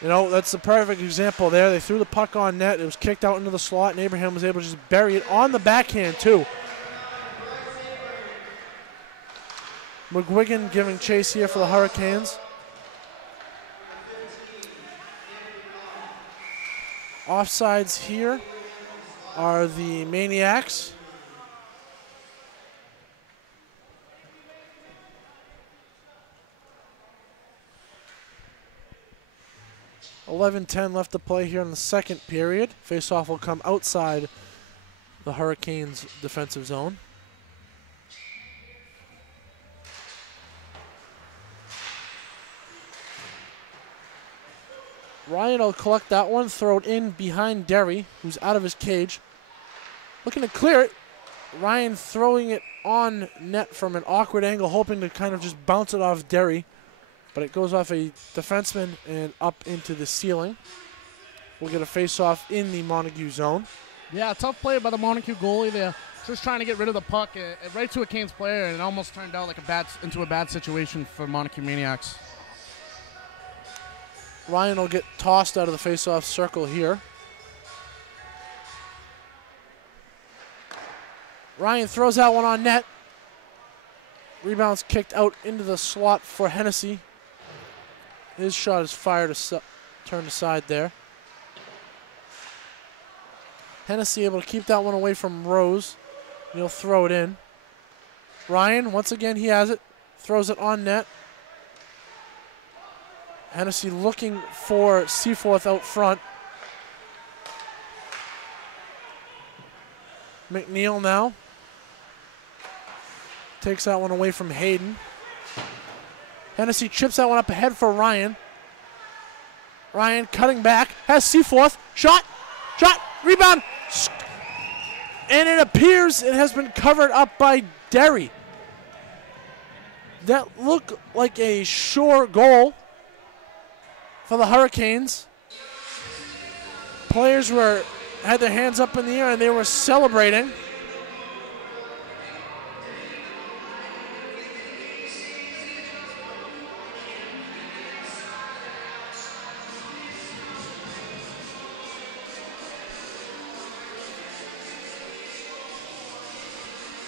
you know, that's the perfect example there. They threw the puck on net. It was kicked out into the slot, and Abraham was able to just bury it on the backhand, too. McGuigan giving chase here for the Hurricanes. Offsides here are the Maniacs. 11-10 left to play here in the second period. Face-off will come outside the Hurricanes' defensive zone. Ryan will collect that one, throw it in behind Derry, who's out of his cage. Looking to clear it. Ryan throwing it on net from an awkward angle, hoping to kind of just bounce it off Derry. But it goes off a defenseman and up into the ceiling. We'll get a face-off in the Montague zone. Yeah, tough play by the Montague goalie there. Just trying to get rid of the puck right to a Canes player, and it almost turned out like into a bad situation for Montague Maniacs. Ryan will get tossed out of the face-off circle here. Ryan throws that one on net. Rebound's kicked out into the slot for Hennessy. His shot is fired, turned aside there. Hennessy able to keep that one away from Rose. He'll throw it in. Ryan, once again, he has it. Throws it on net. Hennessy looking for Seaforth out front. McNeil now. Takes that one away from Hayden. Hennessy chips that one up ahead for Ryan. Ryan cutting back. Has Seaforth. Shot. Rebound. And it appears it has been covered up by Derry. That looked like a sure goal for the Hurricanes. Players had their hands up in the air and they were celebrating.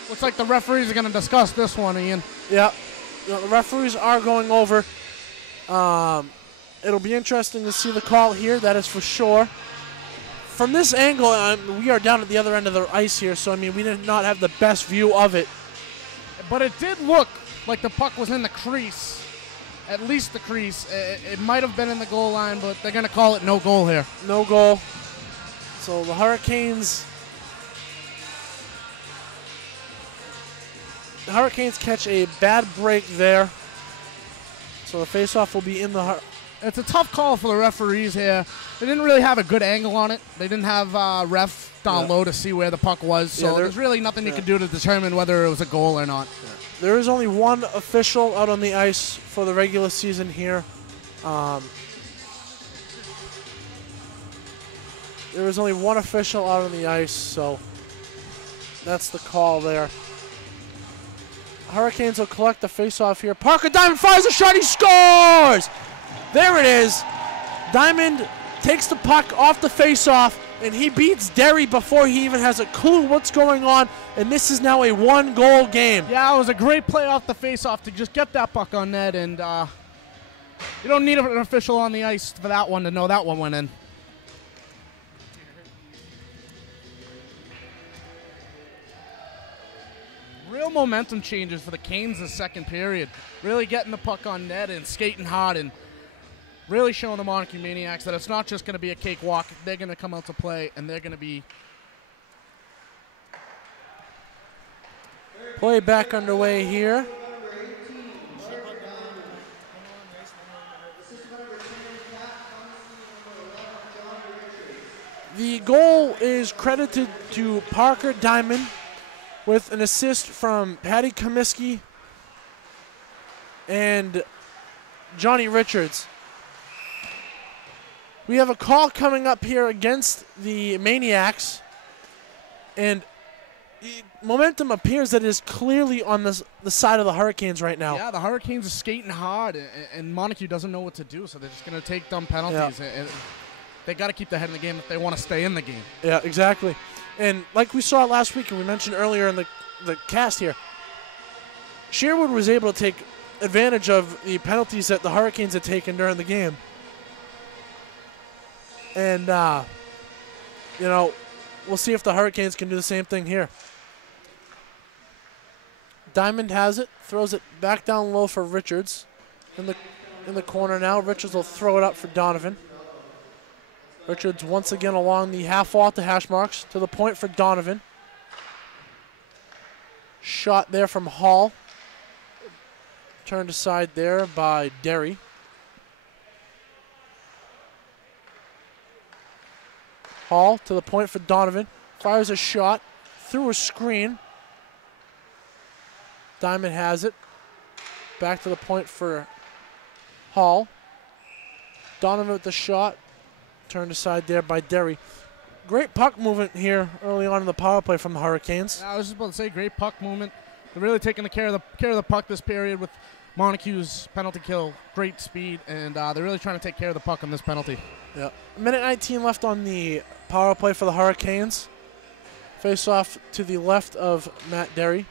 Looks like the referees are going to discuss this one, Ian. Yeah, the referees are going over. It'll be interesting to see the call here, that is for sure. From this angle, we are down at the other end of the ice here, so, I mean, we did not have the best view of it. But it did look like the puck was in the crease, at least the crease. It might have been in the goal line, but they're going to call it no goal here. No goal. So the Hurricanes catch a bad break there. So the faceoff will be in the... It's a tough call for the referees here. They didn't really have a good angle on it. They didn't have ref down low to see where the puck was. So there's really nothing you can do to determine whether it was a goal or not. Yeah. There is only one official out on the ice for the regular season here. There is only one official out on the ice, so that's the call there. Hurricanes will collect the faceoff here. Parker Diamond fires a shot. He scores! There it is. Diamond takes the puck off the faceoff, and he beats Derry before he even has a clue what's going on, and this is now a one-goal game. Yeah, it was a great play off the faceoff to just get that puck on net, and you don't need an official on the ice for that one to know that one went in. Real momentum changes for the Canes this second period. Really getting the puck on net and skating hard and really showing the Montague Maniacs that it's not just going to be a cakewalk. They're going to come out to play, and they're going to be... Play back underway here. The goal is credited to Parker Diamond, with an assist from Patty Comiskey and Johnny Richards. We have a call coming up here against the Maniacs, and momentum appears that it is clearly on the side of the Hurricanes right now. Yeah, the Hurricanes are skating hard, and Montague doesn't know what to do, so they're just going to take dumb penalties. Yeah. And they got to keep their head in the game if they want to stay in the game. Yeah, exactly. And like we saw last week and we mentioned earlier in the cast here, Sherwood was able to take advantage of the penalties that the Hurricanes had taken during the game. And, you know, we'll see if the Hurricanes can do the same thing here. Diamond has it, throws it back down low for Richards. In the corner now, Richards will throw it up for Donovan. Richards once again along the half wall to hash marks. To the point for Donovan. Shot there from Hall. Turned aside there by Derry. Hall to the point for Donovan. Fires a shot through a screen. Diamond has it. Back to the point for Hall. Donovan with the shot. Turned aside there by Derry. Great puck movement here early on in the power play from the Hurricanes. I was just about to say, great puck movement. They're really taking care of the puck this period with Montague's penalty kill. Great speed, and they're really trying to take care of the puck on this penalty. Yeah. Minute 19 left on the power play for the Hurricanes. Face off to the left of Matt Derry.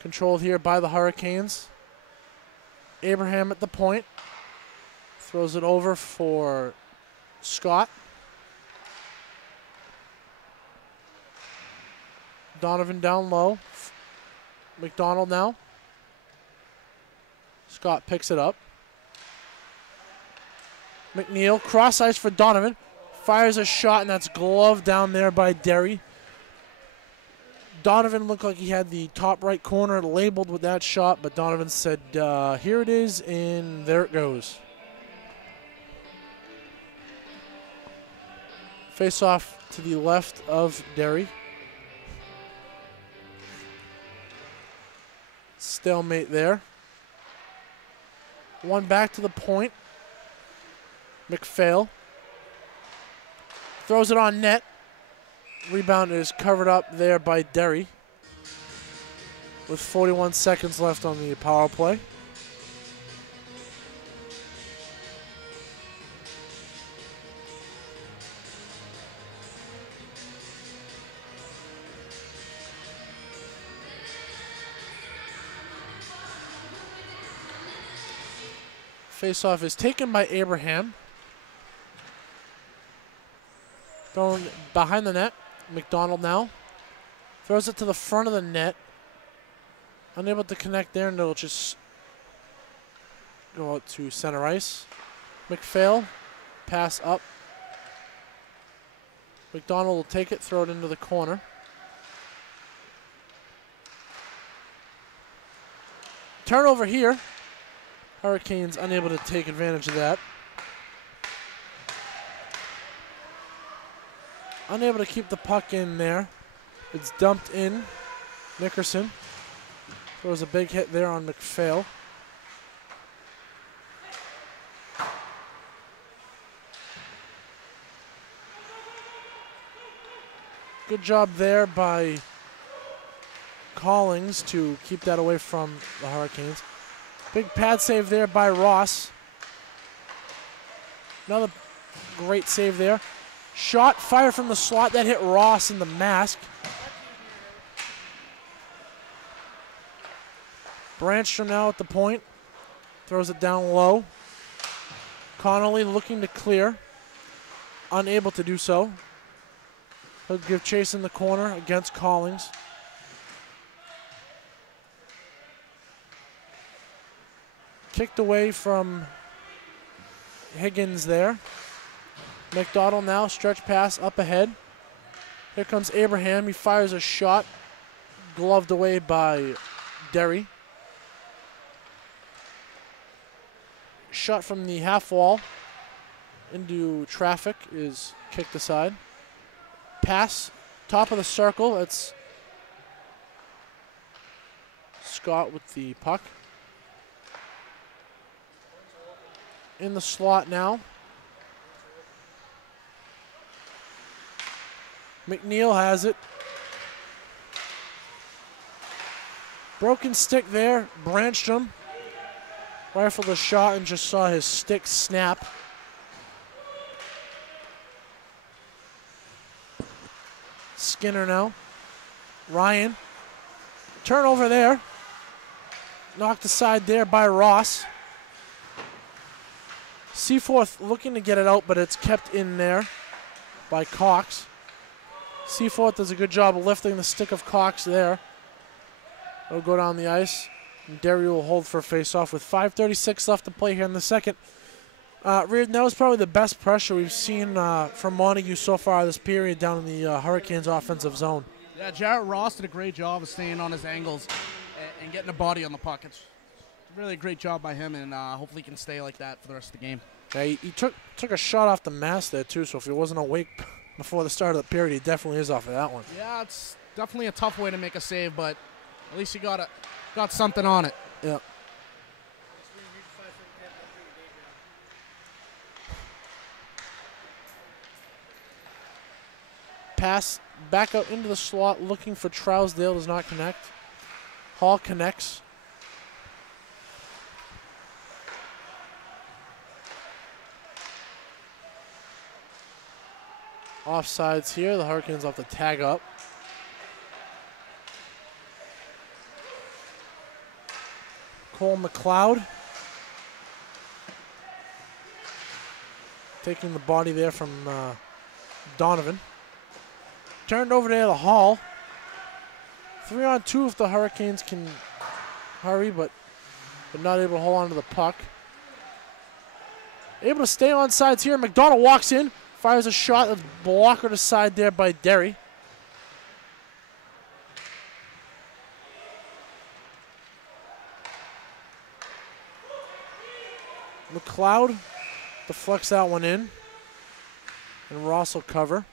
Controlled here by the Hurricanes. Abraham at the point. Throws it over for Scott. Donovan down low. McDonald now. Scott picks it up. McNeil, cross ice for Donovan. Fires a shot, and that's gloved down there by Derry. Donovan looked like he had the top right corner labeled with that shot, but Donovan said, here it is, and there it goes. Face off to the left of Derry. Stalemate there. One back to the point. McPhail throws it on net. Rebound is covered up there by Derry with 41 seconds left on the power play. Faceoff is taken by Abraham. Thrown behind the net. McDonald now. Throws it to the front of the net. Unable to connect there, and it'll just go out to center ice. McPhail. Pass up. McDonald will take it, throw it into the corner. Turnover here. Hurricanes unable to take advantage of that. Unable to keep the puck in there. It's dumped in. Nickerson throws a big hit there on McPhail. Good job there by Collins to keep that away from the Hurricanes. Big pad save there by Ross. Another great save there. Shot fired from the slot that hit Ross in the mask. Branstrom now at the point. Throws it down low. Connolly looking to clear. Unable to do so. He'll give chase in the corner against Collins. Kicked away from Higgins there. McDonald now, stretch pass up ahead. Here comes Abraham. He fires a shot. Gloved away by Derry. Shot from the half wall into traffic is kicked aside. Pass, top of the circle. It's Scott with the puck. In the slot now. McNeil has it. Broken stick there. Branstrom rifled a shot and just saw his stick snap. Skinner now. Ryan. Turnover there. Knocked aside there by Ross. Seaforth looking to get it out, but it's kept in there by Cox. Seaforth does a good job of lifting the stick of Cox there. It'll go down the ice. And Derry will hold for face-off with 5:36 left to play here in the second. Reardon, that was probably the best pressure we've seen from Montague so far this period down in the Hurricanes offensive zone. Yeah, Jarrett Ross did a great job of staying on his angles and getting a body on the puck. It's really a great job by him, and hopefully he can stay like that for the rest of the game. Yeah, he took a shot off the mask there, too, so if he wasn't awake before the start of the period, he definitely is off of that one. Yeah, it's definitely a tough way to make a save, but at least he got something on it. Yeah. Pass back out into the slot, looking for Trousdale, does not connect. Hall connects. Offsides here, the Hurricanes have to tag up. Cole McLeod taking the body there from Donovan. Turned over there to Hall. 3-on-2 if the Hurricanes can hurry, but not able to hold on to the puck. Able to stay on sides here. McDonald walks in, fires a shot that's blocked aside there by Derry. McLeod deflects that one in, and Ross will cover.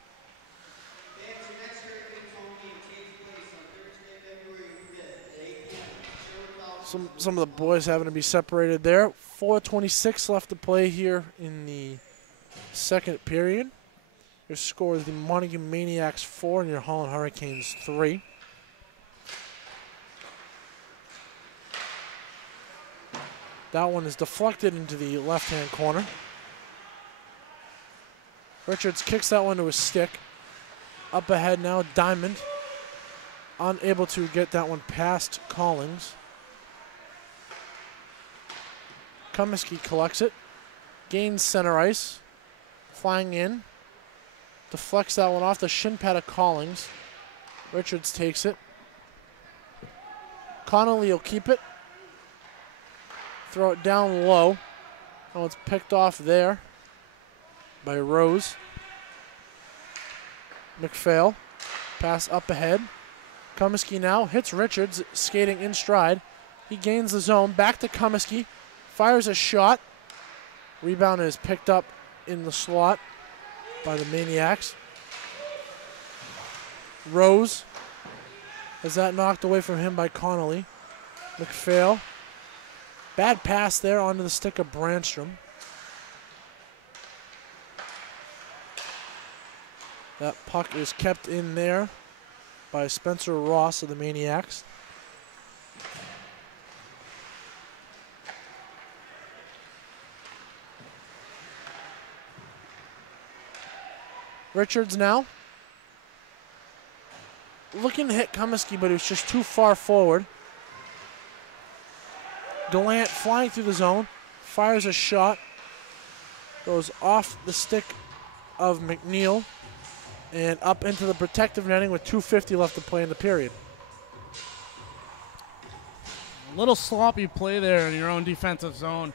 Some of the boys having to be separated there. 4:26 left to play here in the second period. Your score is the Montague Maniacs 4 and your Holland Hurricanes 3. That one is deflected into the left-hand corner. Richards kicks that one to his stick. Up ahead now, Diamond. Unable to get that one past Collins. Comiskey collects it. Gains center ice. Flying in. Deflects that one off the shin pad of Collins. Richards takes it. Connolly will keep it. Throw it down low. Oh, it's picked off there by Rose. McPhail. Pass up ahead. Comiskey now hits Richards, skating in stride. He gains the zone. Back to Comiskey. Fires a shot. Rebound is picked up in the slot by the Maniacs. Rose has that knocked away from him by Connolly. McPhail. Bad pass there onto the stick of Brandstrom. That puck is kept in there by Spencer Ross of the Maniacs. Richards now. Looking to hit Comiskey, but he was just too far forward. Gallant flying through the zone. Fires a shot. Goes off the stick of McNeil. And up into the protective netting with 2:50 left to play in the period. A little sloppy play there in your own defensive zone.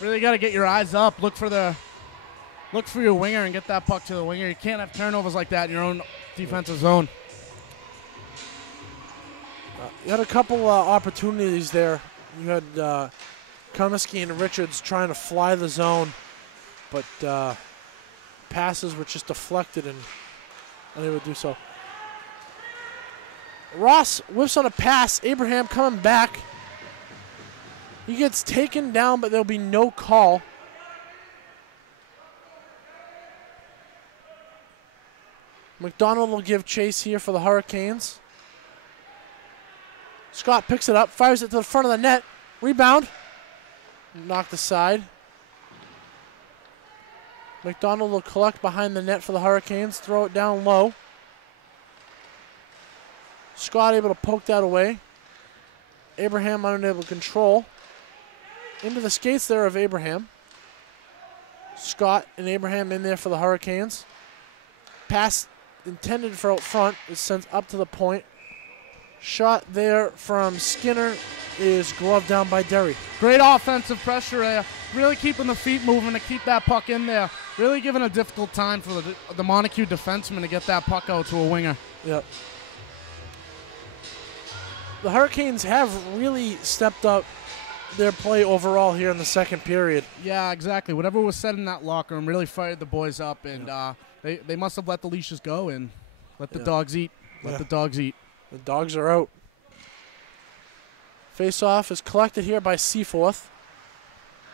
Really got to get your eyes up. Look for your winger and get that puck to the winger. You can't have turnovers like that in your own defensive zone. You had a couple opportunities there. You had Comiskey and Richards trying to fly the zone, but passes were just deflected and unable to do so. Ross whiffs on a pass. Abraham coming back. He gets taken down, but there'll be no call. McDonald will give chase here for the Hurricanes. Scott picks it up, fires it to the front of the net. Rebound. Knocked aside. McDonald will collect behind the net for the Hurricanes. Throw it down low. Scott able to poke that away. Abraham unable to control. Into the skates there of Abraham. Scott and Abraham in there for the Hurricanes. Pass intended for out front is sent up to the point. Shot there from Skinner is gloved down by Derry. Great offensive pressure really keeping the feet moving to keep that puck in there. Really giving a difficult time for the Montague defenseman to get that puck out to a winger. Yep. The Hurricanes have really stepped up their play overall here in the second period. Yeah, exactly. Whatever was said in that locker room really fired the boys up, and they must have let the leashes go and let the dogs eat. Let the dogs eat. The dogs are out. Face-off is collected here by Seaforth.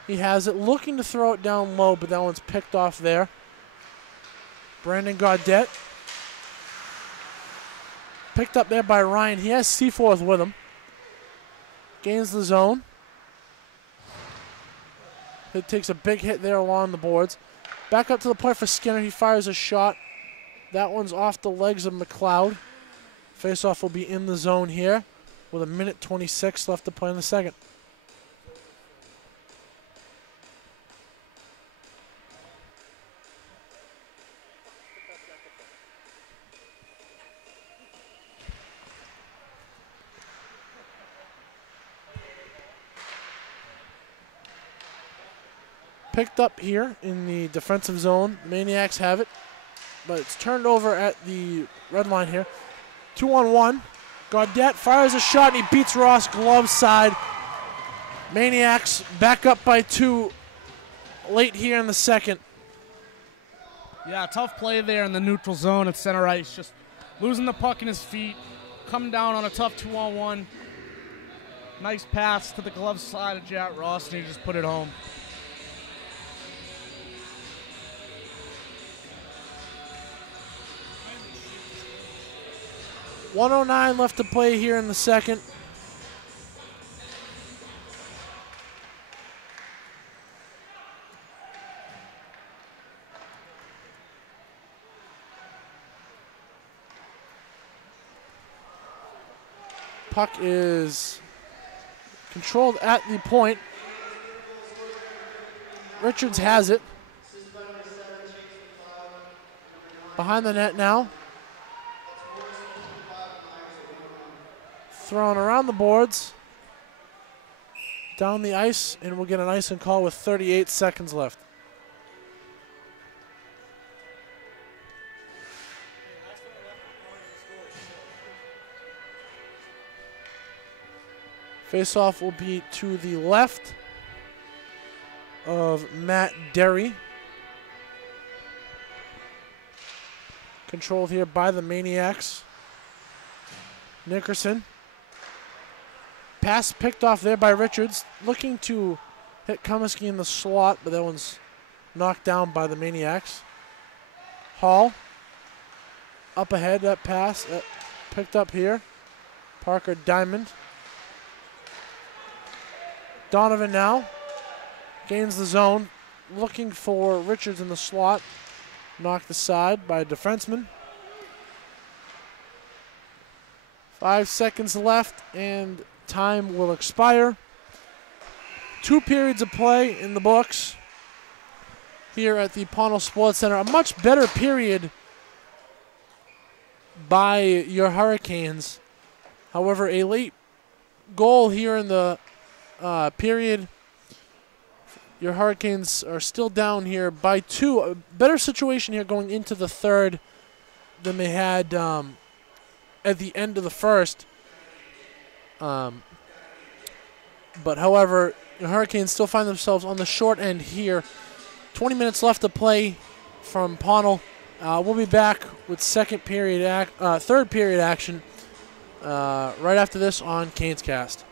He has it, looking to throw it down low, but that one's picked off there. Brandon Gaudette. Picked up there by Ryan. He has Seaforth with him. Gains the zone. It takes a big hit there along the boards. Back up to the point for Skinner. He fires a shot. That one's off the legs of McLeod. Face-off will be in the zone here with 1:26 left to play in the second. Picked up here in the defensive zone. Maniacs have it, but it's turned over at the red line here. 2-on-1. Gaudette fires a shot and he beats Ross glove side. Maniacs back up by 2 late here in the second. Yeah, tough play there in the neutral zone at center ice. Just losing the puck in his feet, coming down on a tough 2-on-1. Nice pass to the glove side of Jack Ross, and he just put it home. .109 left to play here in the second. Puck is controlled at the point. Richards has it. Behind the net now. Thrown around the boards. Down the ice, and we'll get an icing call with 38 seconds left. Face-off will be to the left of Matt Derry. Controlled here by the Maniacs. Nickerson. Pass picked off there by Richards. Looking to hit Comiskey in the slot, but that one's knocked down by the Maniacs. Hall. Up ahead, that pass picked up here. Parker Diamond. Donovan now. Gains the zone. Looking for Richards in the slot. Knocked aside by a defenseman. 5 seconds left, and time will expire. 2 periods of play in the books here at the Pownal Sports Center. A much better period by your Hurricanes. However, a late goal here in the period. Your Hurricanes are still down here by 2. A better situation here going into the third than they had at the end of the first. But however, the Hurricanes still find themselves on the short end here. 20 minutes left to play from Pownal. We'll be back with third period action right after this on CANEScast.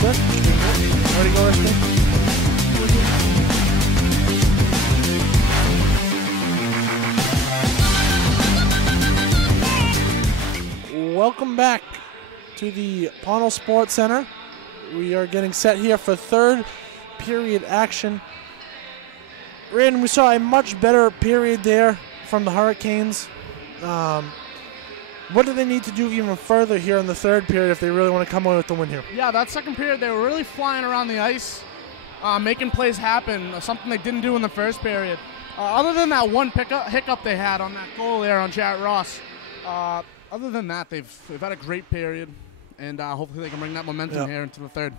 Good. Ready to go, Rusty? Welcome back to the Pownal Sports Center. We are getting set here for third period action. Raiden, we saw a much better period there from the Hurricanes. What do they need to do even further here in the third period if they really want to come away with the win here? Yeah, that second period, they were really flying around the ice, making plays happen, something they didn't do in the first period. Other than that one hiccup they had on that goal there on Jarrett Ross, other than that, they've had a great period, and hopefully they can bring that momentum here into the third.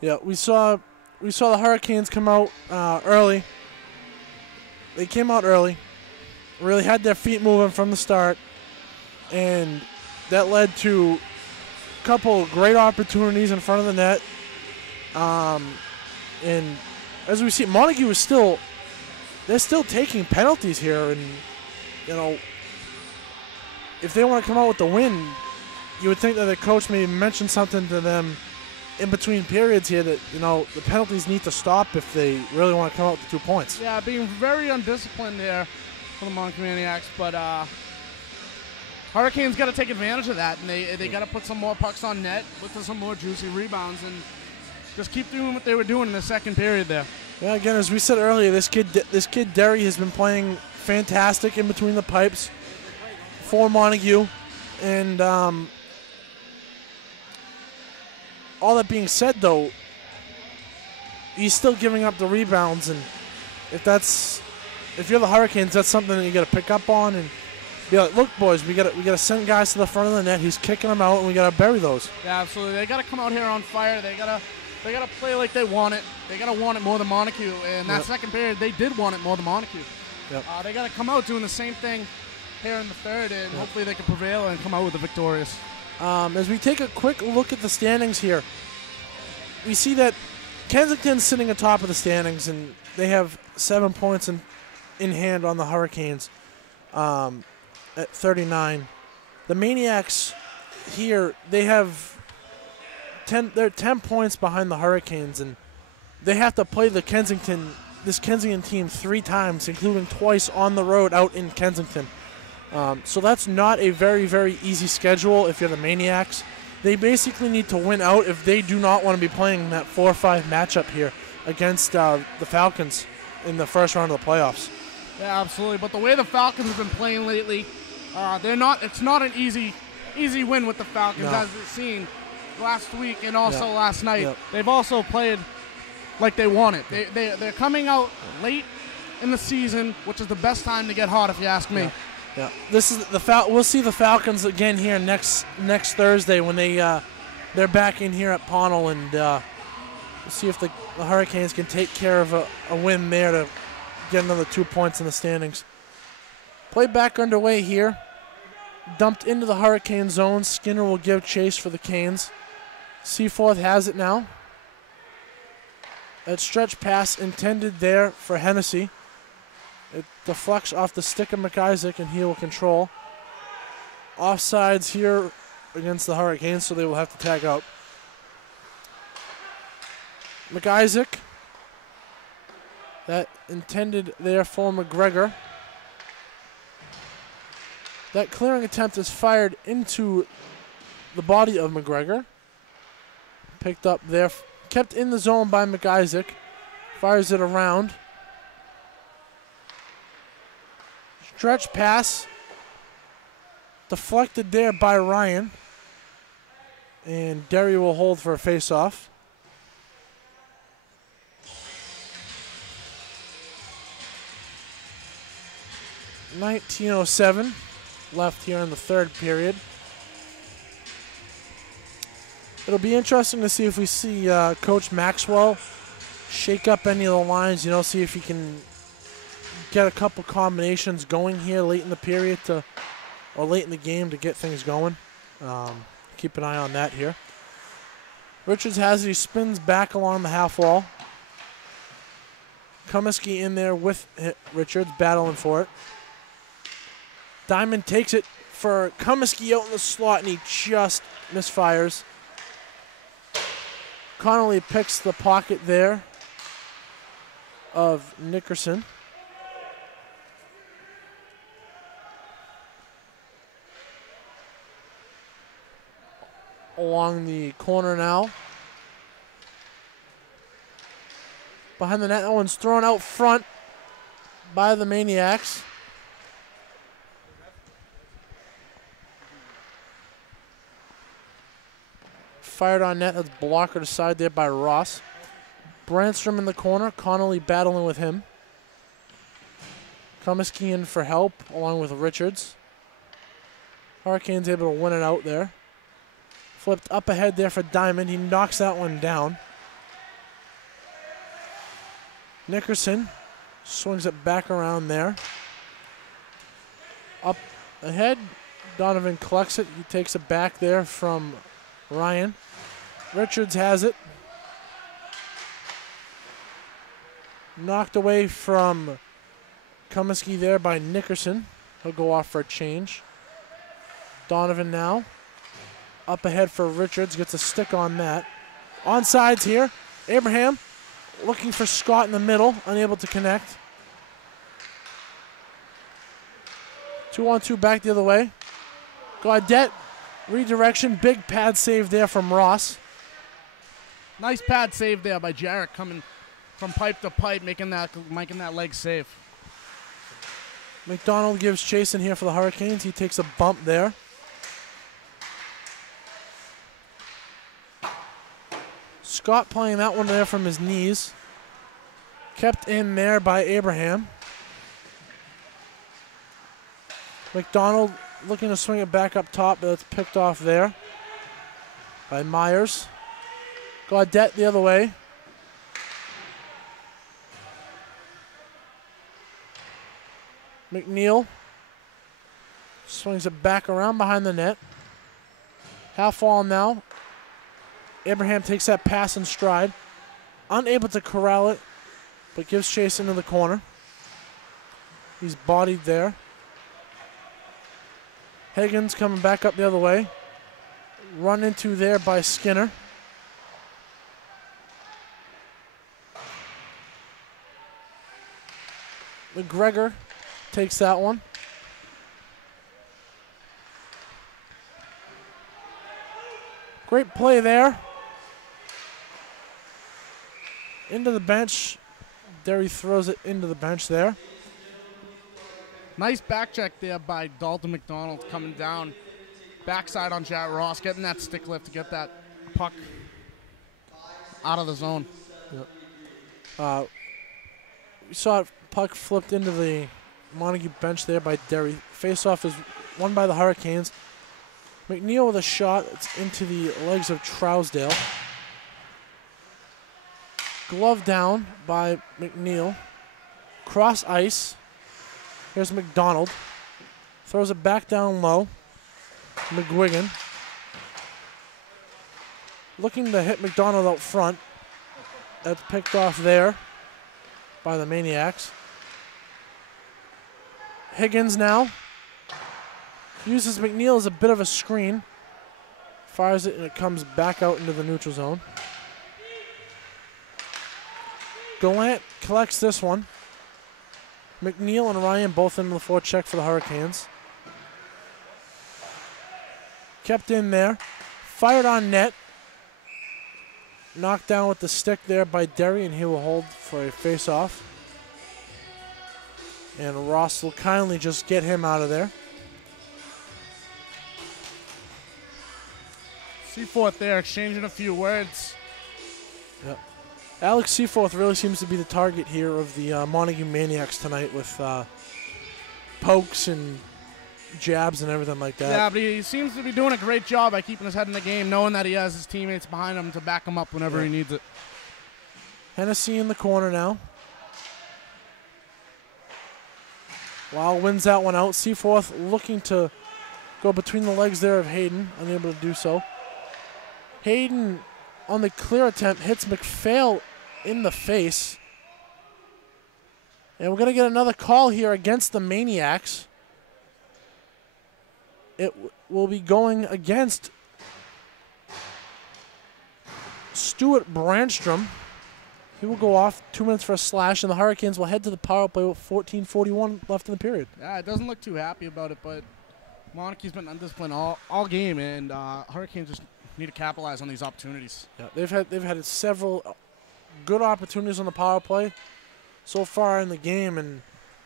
Yeah, we saw the Hurricanes come out early. They came out early, really had their feet moving from the start, and that led to a couple great opportunities in front of the net. And as we see, Montague is they're still taking penalties here, and you know, if they want to come out with the win, you would think that the coach maybe mentioned something to them in between periods here that, you know, the penalties need to stop if they really want to come out with the 2 points. Yeah, being very undisciplined there for the Montague Maniacs, but Hurricanes got to take advantage of that, and they got to put some more pucks on net, look for some more juicy rebounds, and just keep doing what they were doing in the second period there. Yeah, again, as we said earlier, this kid Derry has been playing fantastic in between the pipes for Montague, and all that being said, though, he's still giving up the rebounds, and if you're the Hurricanes, that's something that you got to pick up on and be like, look, boys, we got to send guys to the front of the net. He's kicking them out, and we got to bury those. Yeah, absolutely. They got to come out here on fire. They got to play like they want it. They got to want it more than Montague. And that second period, they did want it more than Montague. Yep. They got to come out doing the same thing here in the third, and hopefully they can prevail and come out with the victorious. As we take a quick look at the standings here, we see that Kensington's sitting atop of the standings, and they have 7 points in hand on the Hurricanes at 39. The Maniacs here, they're 10 points behind the Hurricanes, and they have to play this Kensington team 3 times, including twice on the road out in Kensington. So that's not a very, very easy schedule if you're the Maniacs. They basically need to win out if they do not want to be playing that 4-5 matchup here against the Falcons in the first round of the playoffs. Yeah, absolutely. But the way the Falcons have been playing lately, it's not an easy win with the Falcons, as we've seen last week and also last night. Yep. They've also played like they want it. They're coming out late in the season, which is the best time to get hot, if you ask me. Yeah, this is we'll see the Falcons again here next Thursday when they're back in here at Pownal, and we'll see if the Hurricanes can take care of a win there to get another 2 points in the standings. Play back underway here. Dumped into the Hurricane zone. Skinner will give chase for the Canes. Seaforth has it now. That stretch pass intended there for Hennessy. It deflects off the stick of McIsaac, and he will control. Offsides here against the Hurricanes, so they will have to tag out. McIsaac. That intended there for McGregor. That clearing attempt is fired into the body of McGregor. Picked up there, kept in the zone by McIsaac. Fires it around. Stretch pass. Deflected there by Ryan. And Derry will hold for a face-off. .1907 left here in the third period. It'll be interesting to see if we see Coach Maxwell shake up any of the lines, see if he can get a couple combinations going here late in the period or late in the game to get things going. Keep an eye on that here. Richards has it. He spins back along the half wall. Comiskey in there with Richards, battling for it. Diamond takes it for Comiskey out in the slot, and he just misfires. Connolly picks the pocket there of Nickerson. Along the corner now. Behind the net, that one's thrown out front by the Maniacs. Fired on net, that's blocker to side there by Ross. Brandstrom in the corner, Connolly battling with him. Comiskey in for help along with Richards. Hurricanes able to win it out there. Flipped up ahead there for Diamond. He knocks that one down. Nickerson swings it back around there. Up ahead, Donovan collects it. He takes it back there from Ryan. Richards has it. Knocked away from Comiskey there by Nickerson. He'll go off for a change. Donovan now. Up ahead for Richards. Gets a stick on that. Onsides here. Abraham looking for Scott in the middle. Unable to connect. 2-on-2 back the other way. Gaudette. Redirection. Big pad save there from Ross. Nice pad save there by Jarrett, coming from pipe to pipe, making that leg save. McDonald gives chase in here for the Hurricanes. He takes a bump there. Scott playing that one there from his knees. Kept in there by Abraham. McDonald looking to swing it back up top, but it's picked off there by Myers. Gaudette the other way. McNeil swings it back around behind the net. Half wall now. Abraham takes that pass in stride. Unable to corral it, but gives chase into the corner. He's bodied there. Higgins coming back up the other way. Run into there by Skinner. McGregor takes that one. Great play there. Into the bench. Derry throws it into the bench there. Nice back check there by Dalton McDonald coming down. Backside on Jack Ross, getting that stick lift to get that puck out of the zone. Yep. We saw it, puck flipped into the Montague bench there by Derry. Face-off is won by the Hurricanes. McNeil with a shot. It's into the legs of Trousdale. Glove down by McNeil. Cross ice. Here's McDonald. Throws it back down low. McGuigan. Looking to hit McDonald out front. That's picked off there by the Maniacs. Higgins now. Uses McNeil as a bit of a screen. Fires it and it comes back out into the neutral zone. Gallant collects this one. McNeil and Ryan both into the forecheck for the Hurricanes. Kept in there. Fired on net. Knocked down with the stick there by Derry, and he will hold for a face-off. And Ross will kindly just get him out of there. Seaforth there exchanging a few words. Yep. Alex Seaforth really seems to be the target here of the Montague Maniacs tonight with pokes and jabs and everything like that. Yeah, but he seems to be doing a great job by keeping his head in the game, knowing that he has his teammates behind him to back him up whenever he needs it. Hennessy in the corner now. Lyle wins that one out. Seaforth looking to go between the legs there of Hayden, unable to do so. Hayden on the clear attempt hits McPhail in the face. And we're going to get another call here against the Maniacs. It will be going against Stuart Brandstrom. He will go off, 2 minutes for a slash, and the Hurricanes will head to the power play with 14:41 left in the period. Yeah, it doesn't look too happy about it, but Montague's been undisciplined all game, and Hurricanes just need to capitalize on these opportunities. Yeah, they've had several good opportunities on the power play so far in the game, and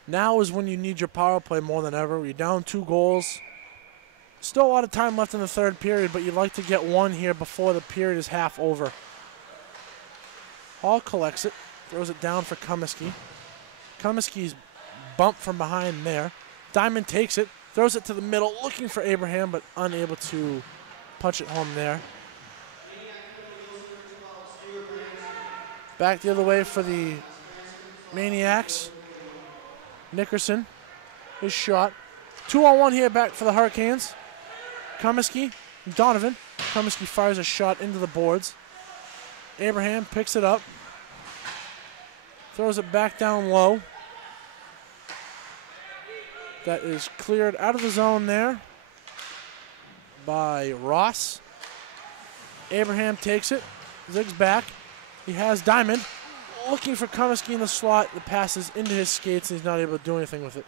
now is when you need your power play more than ever. You're down 2 goals. Still a lot of time left in the third period, but you'd like to get one here before the period is half over. Hall collects it, throws it down for Comiskey. Comiskey's bumped from behind there. Diamond takes it, throws it to the middle, looking for Abraham, but unable to punch it home there. Back the other way for the Maniacs. Nickerson, his shot. 2-on-1 here back for the Hurricanes. Comiskey, Donovan. Comiskey fires a shot into the boards. Abraham picks it up. Throws it back down low. That is cleared out of the zone there by Ross. Abraham takes it, zigs back. He has Diamond looking for Comiskey in the slot. The pass is into his skates and he's not able to do anything with it.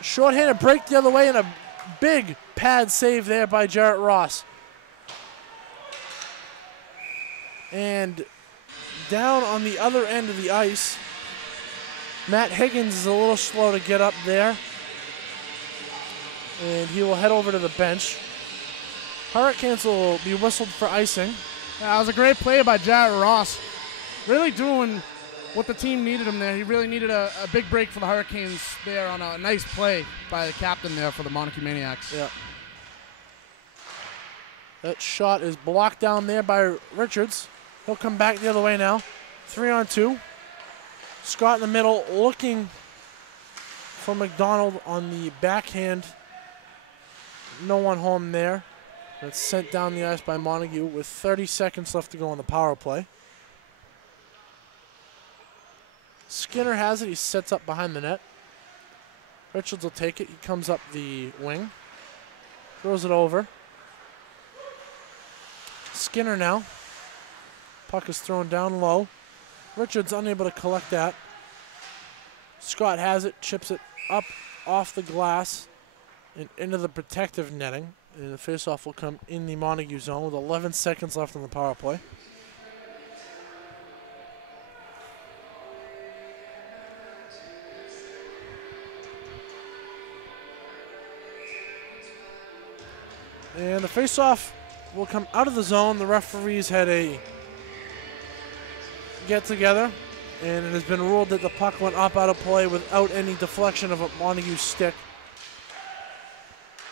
Short-handed break the other way and a big pad save there by Jarrett Ross. And down on the other end of the ice, Matt Higgins is a little slow to get up there. And he will head over to the bench. Hurricanes will be whistled for icing. Yeah, that was a great play by Jarrett Ross. Really doing what the team needed him there. He really needed a big break for the Hurricanes there on a nice play by the captain there for the Montague Maniacs. Yeah. That shot is blocked down there by Richards. He'll come back the other way now. 3-on-2. Scott in the middle looking for McDonald on the backhand. No one home there. That's sent down the ice by Montague with 30 seconds left to go on the power play. Skinner has it. He sets up behind the net. Richards will take it. He comes up the wing. Throws it over. Skinner now. Puck is thrown down low. Richards unable to collect that. Scott has it. Chips it up off the glass and into the protective netting. And the faceoff will come in the Montague zone with 11 seconds left on the power play. And the faceoff will come out of the zone. The referees had a get-together, and it has been ruled that the puck went up out of play without any deflection of a Montague stick.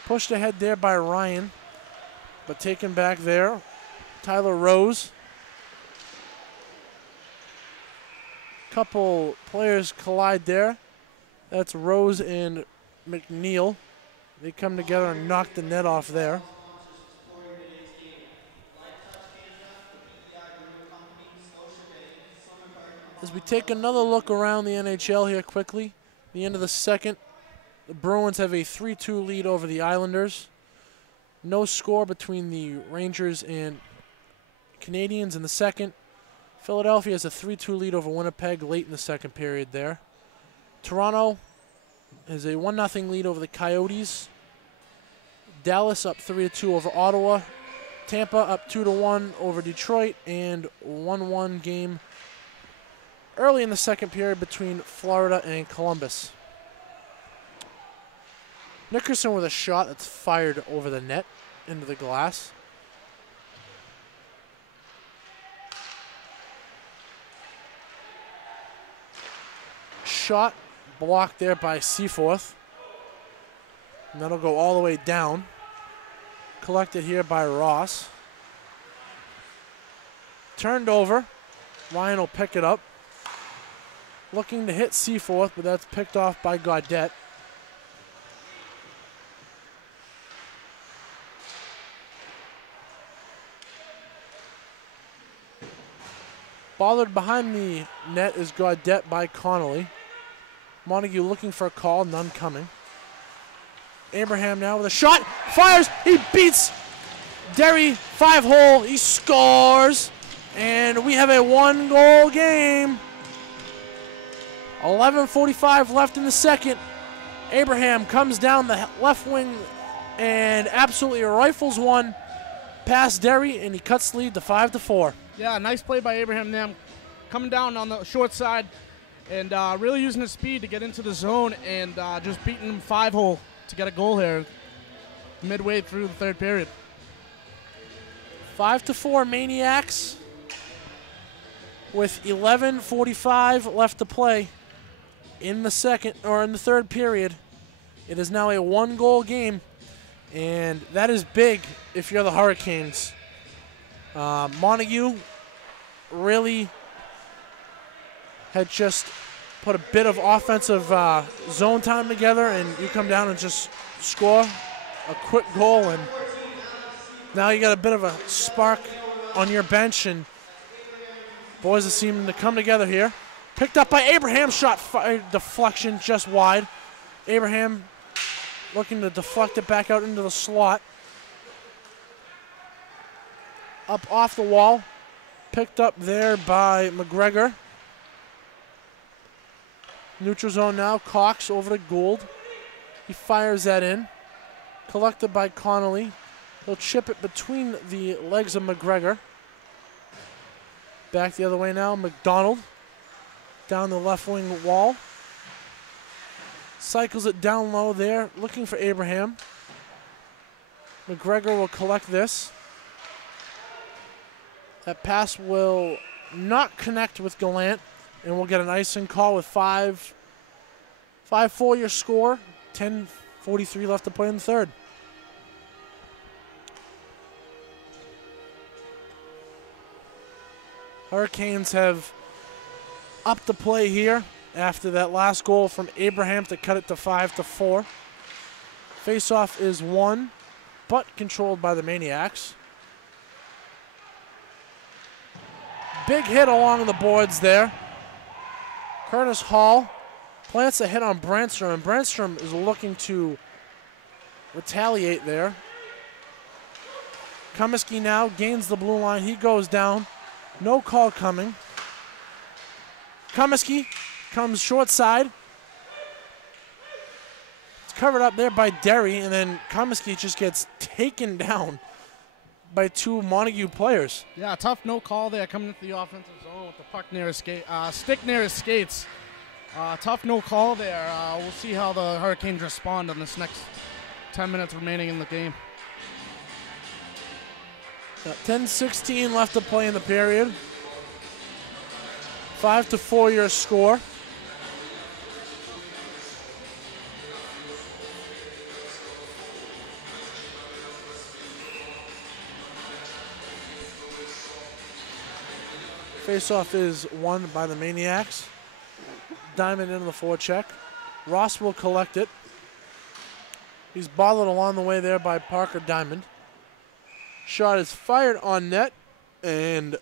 Pushed ahead there by Ryan, but taken back there. Tyler Rose. Couple players collide there. That's Rose and McNeil. They come together and knock the net off there. As we take another look around the NHL here quickly, the end of the second, the Bruins have a 3-2 lead over the Islanders. No score between the Rangers and Canadiens in the second. Philadelphia has a 3-2 lead over Winnipeg late in the second period there. Toronto has a 1-0 lead over the Coyotes. Dallas up 3-2 over Ottawa. Tampa up 2-1 over Detroit, and 1-1 game early in the second period between Florida and Columbus. Nickerson with a shot that's fired over the net into the glass. Shot blocked there by Seaforth. And that'll go all the way down. Collected here by Ross. Turned over. Ryan will pick it up. Looking to hit Seaforth, but that's picked off by Gaudette. Bothered behind the net is Gaudette by Connolly. Montague looking for a call, none coming. Abraham now with a shot, fires, he beats Derry, 5-hole, he scores. And we have a 1-goal game. 11:45 left in the second. Abraham comes down the left wing and absolutely rifles one past Derry, and he cuts lead to 5-4. Yeah, nice play by Abraham there. Coming down on the short side and really using his speed to get into the zone and just beating him 5-hole to get a goal here midway through the third period. 5-4 Maniacs with 11:45 left to play in the third period. It is now a 1-goal game, and that is big if you're the Hurricanes. Montague really had just put a bit of offensive zone time together, and you come down and just score a quick goal, and now you got a bit of a spark on your bench, and boys are seeming to come together here. Picked up by Abraham, shot deflection just wide. Abraham looking to deflect it back out into the slot. Up off the wall, picked up there by McGregor. Neutral zone now, Cox over to Gould. He fires that in. Collected by Connolly. He'll chip it between the legs of McGregor. Back the other way now, McDonald. Down the left wing wall. Cycles it down low there, looking for Abraham. McGregor will collect this. That pass will not connect with Gallant, and we'll get an icing call with 5-4 your score. 10:43 left to play in the third. Hurricanes have upped the play here after that last goal from Abraham to cut it to 5-4. Faceoff is won, but controlled by the Maniacs. Big hit along the boards there. Curtis Hall plants a hit on Brandstrom, and Brandstrom is looking to retaliate there. Comiskey now gains the blue line. He goes down. No call coming. Comiskey comes short side. It's covered up there by Derry, and then Comiskey just gets taken down by 2 Montague players. Yeah, tough no call there coming into the offensive zone with the puck near his stick near his skates. Tough no call there. We'll see how the Hurricanes respond on this next 10 minutes remaining in the game. 10:16 left to play in the period. 5-4 your score. Faceoff is won by the Maniacs. Diamond into the forecheck. Ross will collect it. He's bothered along the way there by Parker Diamond. Shot is fired on net and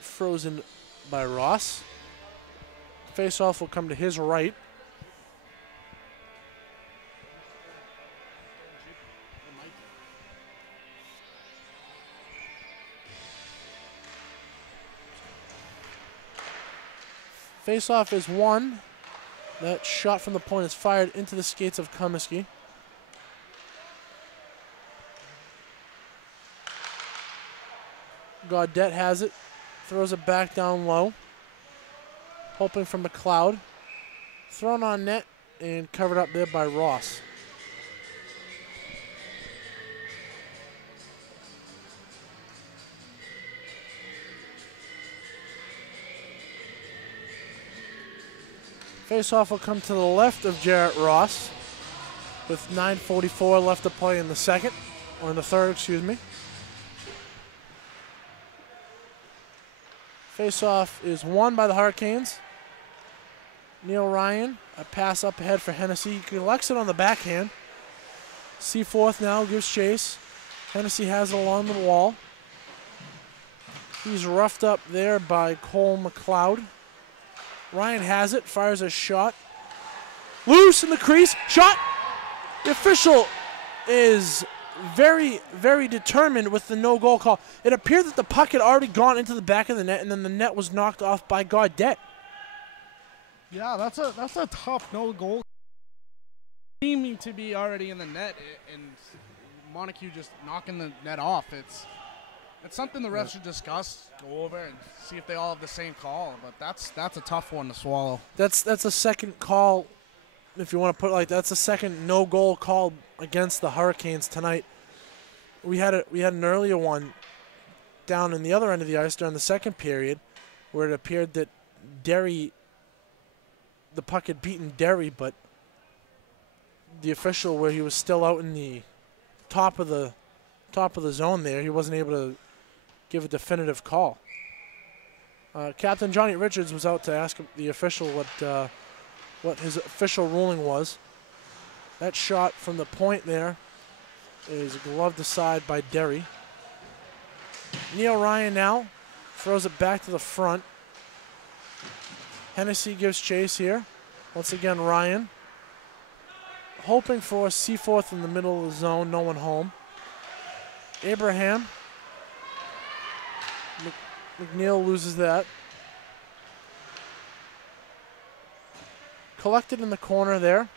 frozen by Ross. Faceoff will come to his right. Faceoff is won. That shot from the point is fired into the skates of Comiskey. Gaudette has it, throws it back down low, hoping for McLeod. Thrown on net and covered up there by Ross. Faceoff will come to the left of Jarrett Ross with 9:44 left to play in the second, or in the third, excuse me. Faceoff is won by the Hurricanes. Neil Ryan, a pass up ahead for Hennessy. He collects it on the backhand. Seaforth now gives chase. Hennessy has it along the wall. He's roughed up there by Cole McLeod. Ryan has it, fires a shot. Loose in the crease, shot! The official is very, very determined with the no-goal call. It appeared that the puck had already gone into the back of the net, and then the net was knocked off by Gaudette. Yeah, that's a tough no-goal. Seeming to be already in the net, and Montague just knocking the net off. It's something the refs should discuss, go over, and see if they all have the same call. But that's a tough one to swallow. That's a second call, if you want to put it like that. That's a second no-goal call against the Hurricanes tonight. We had an earlier one down in the other end of the ice during the second period, where it appeared that the puck had beaten Derry, but the official, where he was still out in the top of the zone there, he wasn't able to give a definitive call. Captain Johnny Richards was out to ask the official what his official ruling was. That shot from the point there is gloved aside by Derry. Neil Ryan now throws it back to the front. Hennessy gives chase here. Once again, Ryan hoping for Seaforth in the middle of the zone, no one home. Abraham. McNeil loses that. Collected in the corner there.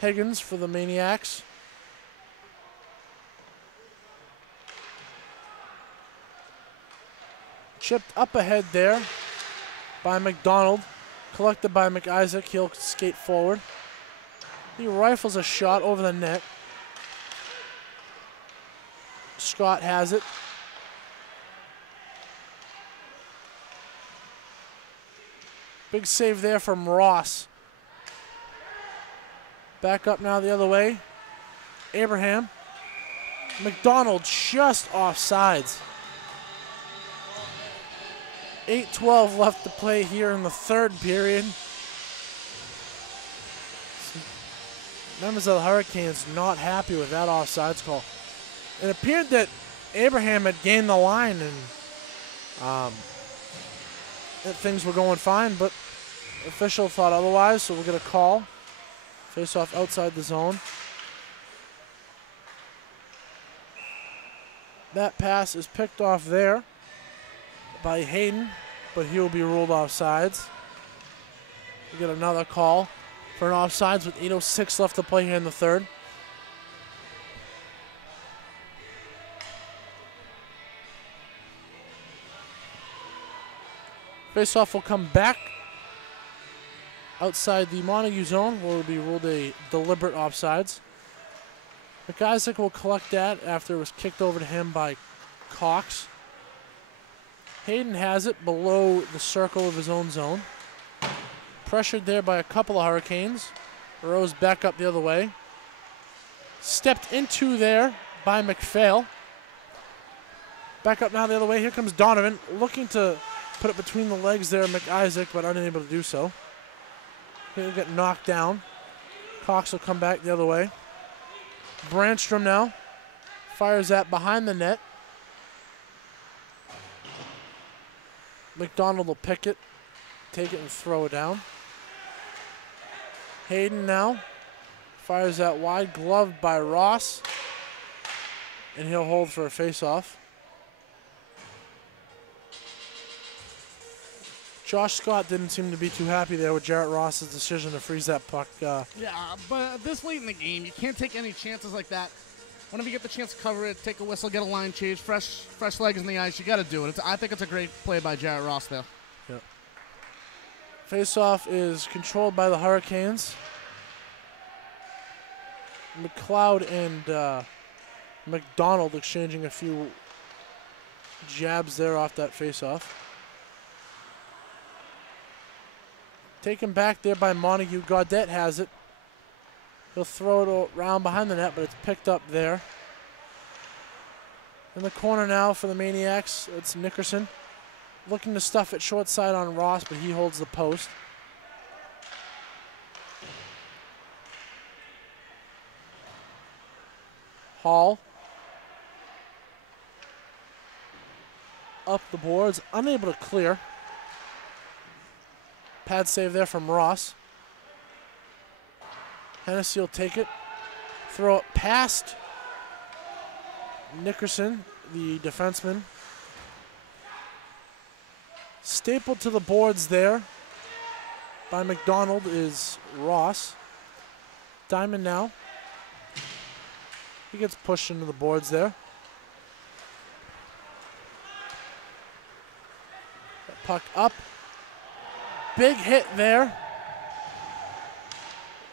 Higgins for the Maniacs. Chipped up ahead there by McDonald. Collected by McIsaac. He'll skate forward. He rifles a shot over the net. Scott has it. Big save there from Ross. Back up now the other way. Abraham. McDonald just offsides. 8:12 left to play here in the third period. Members of the Hurricanes not happy with that offsides call. It appeared that Abraham had gained the line and that things were going fine, but official thought otherwise, so we'll get a call. Face off outside the zone. That pass is picked off there by Hayden, but he will be ruled offsides. We get another call for an offsides with 8:06 left to play here in the third. Faceoff will come back outside the Montague zone, where it will be ruled a deliberate offsides. McIsaac will collect that after it was kicked over to him by Cox. Hayden has it below the circle of his own zone. Pressured there by a couple of Hurricanes. Rose back up the other way. Stepped into there by McPhail. Back up now the other way. Here comes Donovan, looking to put it between the legs there of McIsaac, but unable to do so. He'll get knocked down. Cox will come back the other way. Brandstrom now fires that behind the net. McDonald will pick it, take it and throw it down. Hayden now fires that wide, gloved by Ross, and he'll hold for a face-off. Josh Scott didn't seem to be too happy there with Jarrett Ross's decision to freeze that puck. Yeah, but this late in the game, you can't take any chances like that. Whenever you get the chance to cover it, take a whistle, get a line change, fresh legs in the ice, you got to do it. I think it's a great play by Jarrett Ross there. Yep. Face-off is controlled by the Hurricanes. McLeod and McDonald exchanging a few jabs there off that face-off. Taken back there by Montague. Gaudette has it. He'll throw it around behind the net, but it's picked up there. In the corner now for the Maniacs, it's Nickerson. Looking to stuff it short side on Ross, but he holds the post. Hall. Up the boards, unable to clear. Pad save there from Ross. Hennessy will take it. Throw it past Nickerson, the defenseman. Stapled to the boards there by McDonald is Ross. Diamond now. He gets pushed into the boards there. Puck up. Big hit there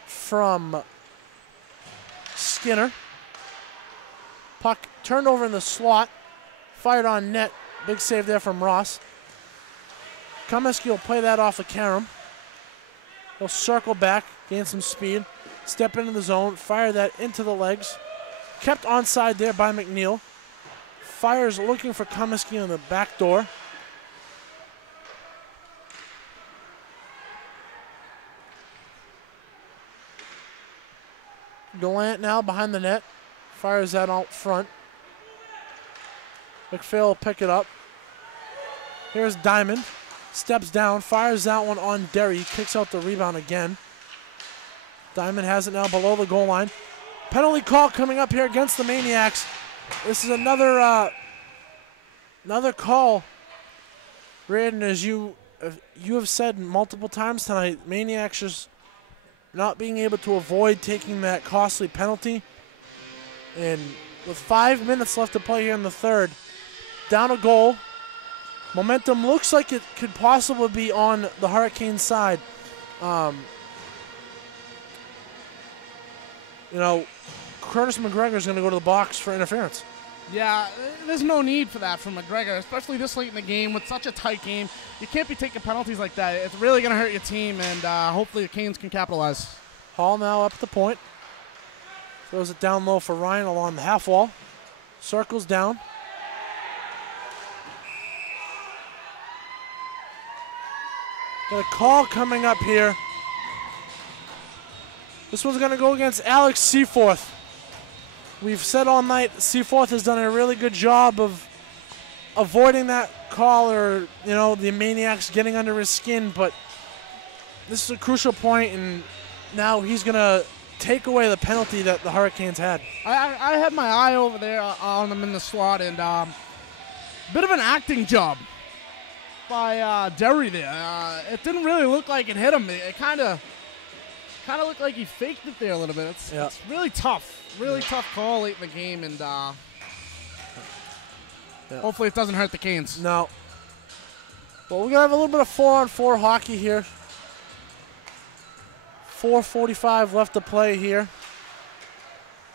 from Skinner. Puck turned over in the slot. Fired on net. Big save there from Ross. Comiskey will play that off of Karam. He'll circle back, gain some speed, step into the zone, fire that into the legs. Kept onside there by McNeil. Fires looking for Comiskey on the back door. Gallant now behind the net. Fires that out front. McPhail will pick it up. Here's Diamond. Steps down, fires that one on Derry, kicks out the rebound again. Diamond has it now below the goal line. Penalty call coming up here against the Maniacs. This is another call. Braden, as you have said multiple times tonight, Maniacs just not being able to avoid taking that costly penalty. And with 5 minutes left to play here in the third, down a goal. Momentum looks like it could possibly be on the Hurricanes' side. You know, Curtis McGregor's going to go to the box for interference. Yeah, there's no need for that from McGregor, especially this late in the game with such a tight game. You can't be taking penalties like that. It's really going to hurt your team, and hopefully the Canes can capitalize. Hall now up the point. Throws it down low for Ryan along the half wall. Circles down. Got a call coming up here. This one's going to go against Alex Seaforth. We've said all night Seaforth has done a really good job of avoiding that call or, you know, the Maniacs getting under his skin, but this is a crucial point, and now he's going to take away the penalty that the Hurricanes had. I had my eye over there on them in the slot, and bit of an acting job by Derry there. It didn't really look like it hit him. It kind of looked like he faked it there a little bit. It's really tough. Really tough call late in the game, and hopefully it doesn't hurt the Canes. No. Well, we're going to have a little bit of 4-on-4 hockey here. 4:45 left to play here.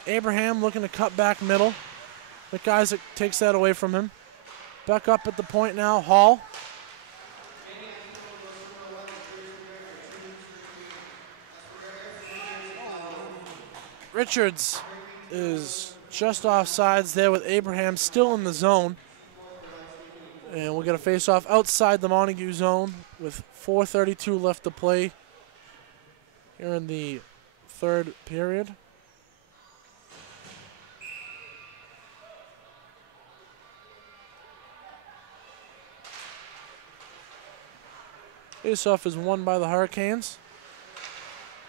Abraham looking to cut back middle. McIsaac takes that away from him. Back up at the point now, Hall. Richards is just off sides there with Abraham still in the zone. And we'll get a face-off outside the Montague zone with 4:32 left to play here in the third period. Face-off is won by the Hurricanes.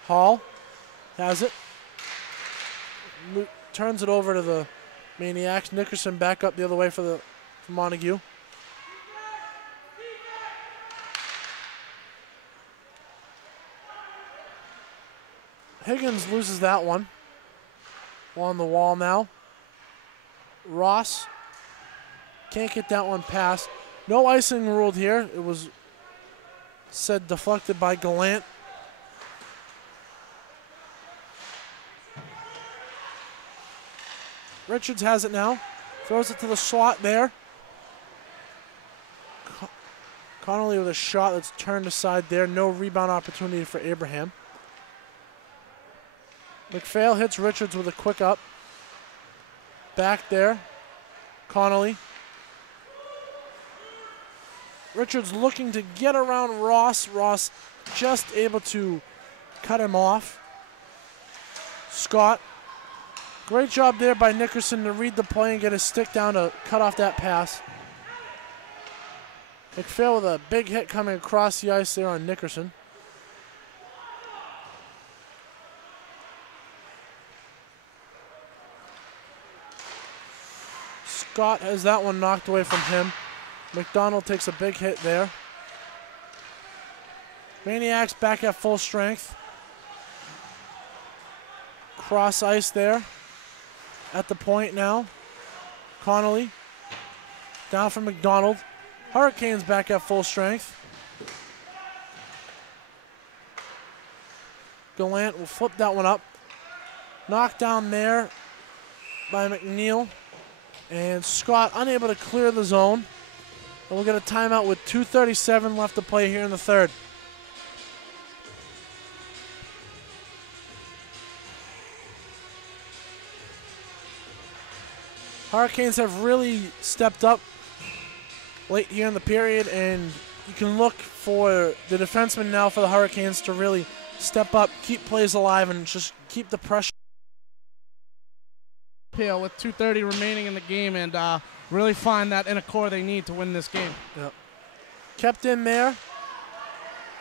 Hall has it. Turns it over to the Maniacs. Nickerson back up the other way for Montague. Higgins loses that one. On the wall now. Ross can't get that one past. No icing ruled here. It was said deflected by Gallant. Richards has it now. Throws it to the slot there. Connolly with a shot that's turned aside there. No rebound opportunity for Abraham. McPhail hits Richards with a quick up. Back there. Connolly. Richards looking to get around Ross. Ross just able to cut him off. Scott. Great job there by Nickerson to read the play and get his stick down to cut off that pass. McPhail with a big hit coming across the ice there on Nickerson. Scott has that one knocked away from him. McDonald takes a big hit there. Maniacs back at full strength. Cross ice there. At the point now. Connolly. Down from McDonald. Hurricanes back at full strength. Gallant will flip that one up. Knocked down there by McNeil. And Scott unable to clear the zone. And we'll get a timeout with 2:37 left to play here in the third. Hurricanes have really stepped up late here in the period, and you can look for the defensemen now for the Hurricanes to really step up, keep plays alive, and just keep the pressure. With 2:30 remaining in the game, and really find that inner core they need to win this game. Yep. Kept in there,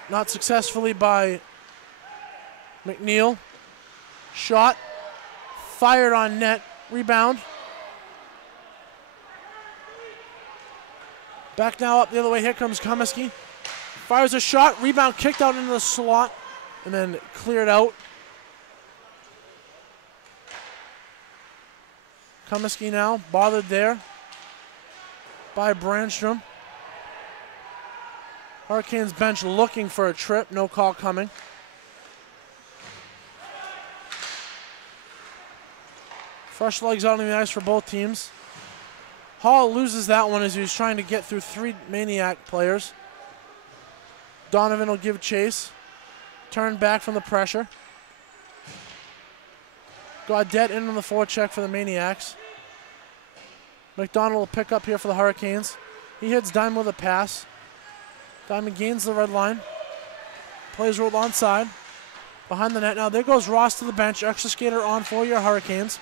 not successfully by McNeil. Shot, fired on net, rebound. Back now up the other way, here comes Comiskey. Fires a shot, rebound kicked out into the slot, and then cleared out. Comiskey now, bothered there by Brandstrom. Hurricanes bench looking for a trip, no call coming. Fresh legs out on the ice for both teams. Hall loses that one as he was trying to get through 3 Maniac players. Donovan will give chase. Turn back from the pressure. Gaudette in on the forecheck for the Maniacs. McDonald will pick up here for the Hurricanes. He hits Diamond with a pass. Diamond gains the red line. Plays rolled onside. Behind the net now. There goes Ross to the bench. Extra skater on for your Hurricanes.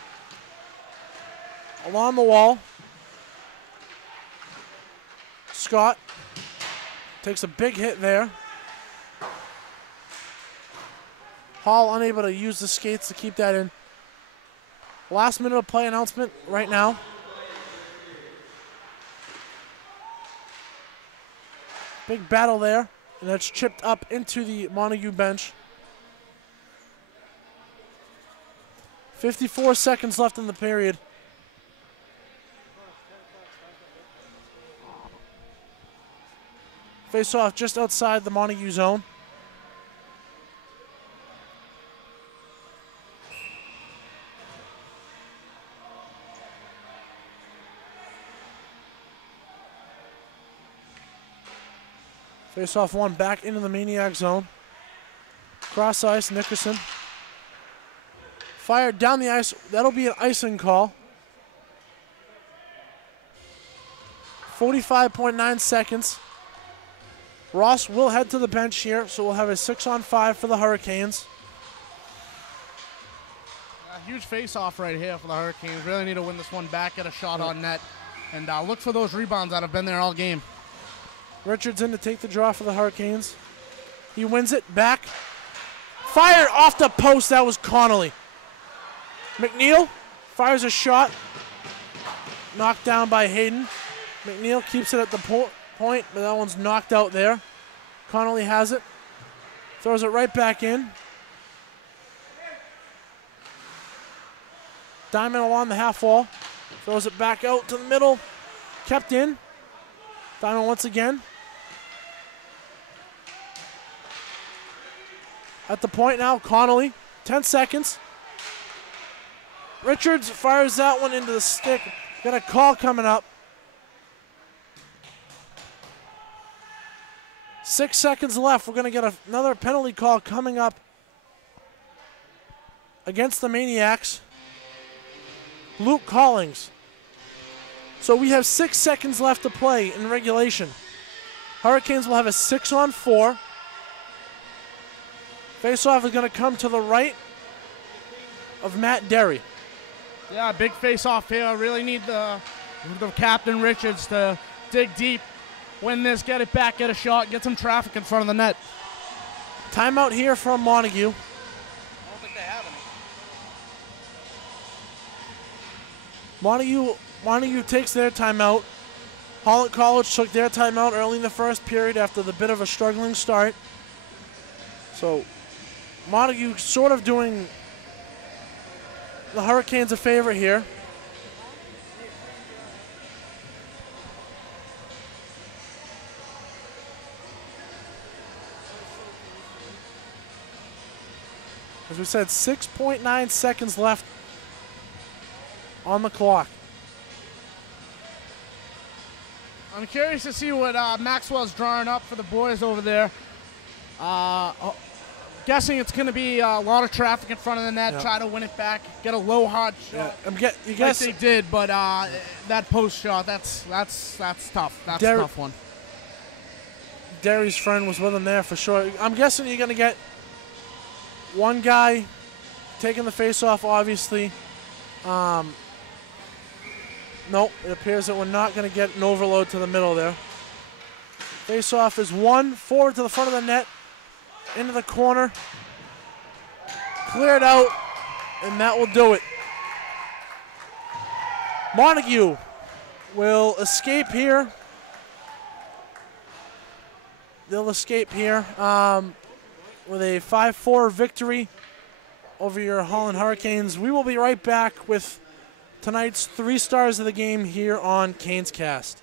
Along the wall. Scott takes a big hit there. Hall unable to use the skates to keep that in. Last minute of play announcement right now. Big battle there, and that's chipped up into the Montague bench. 54 seconds left in the period. Face off just outside the Montague zone. Face off one back into the Maniac zone. Cross ice, Nickerson. Fired down the ice. That'll be an icing call. 45.9 seconds. Ross will head to the bench here, so we'll have a 6-on-5 for the Hurricanes. A huge face-off right here for the Hurricanes. Really need to win this one back, get a shot on net, and look for those rebounds that have been there all game. Richards in to take the draw for the Hurricanes. He wins it back. Fired off the post. That was Connolly. McNeil fires a shot. Knocked down by Hayden. McNeil keeps it at the point, but that one's knocked out there. Connolly has it. Throws it right back in. Diamond along the half wall. Throws it back out to the middle. Kept in. Diamond once again. At the point now, Connolly. 10 seconds. Richards fires that one into the stick. Got a call coming up. 6 seconds left. We're going to get another penalty call coming up against the Maniacs. Luke Collings. So we have 6 seconds left to play in regulation. Hurricanes will have a 6-on-4. Face-off is going to come to the right of Matt Derry. Yeah, big face-off here. Really need the captain Richards to dig deep, win this, get it back, get a shot, get some traffic in front of the net. Timeout here from Montague. I don't think they have any. Montague Montague takes their timeout. Holland College took their timeout early in the first period after the bit of a struggling start. So Montague sort of doing the Hurricanes a favor here. As we said, 6.9 seconds left on the clock. I'm curious to see what Maxwell's drawing up for the boys over there. Guessing it's going to be a lot of traffic in front of the net, Yeah. try to win it back, get a low hard shot. Yeah, you guess Like they did, but that post shot, that's tough. That's a tough one. Derry's friend was with him there for sure. I'm guessing you're going to get one guy taking the face-off, obviously. Nope, it appears that we're not going to get an overload to the middle there. Face-off is one, forward to the front of the net, into the corner. Cleared out, and that will do it. Montague will escape here. They'll escape here with a 5-4 victory over your Holland Hurricanes. We will be right back with tonight's 3 stars of the game here on CANEScast.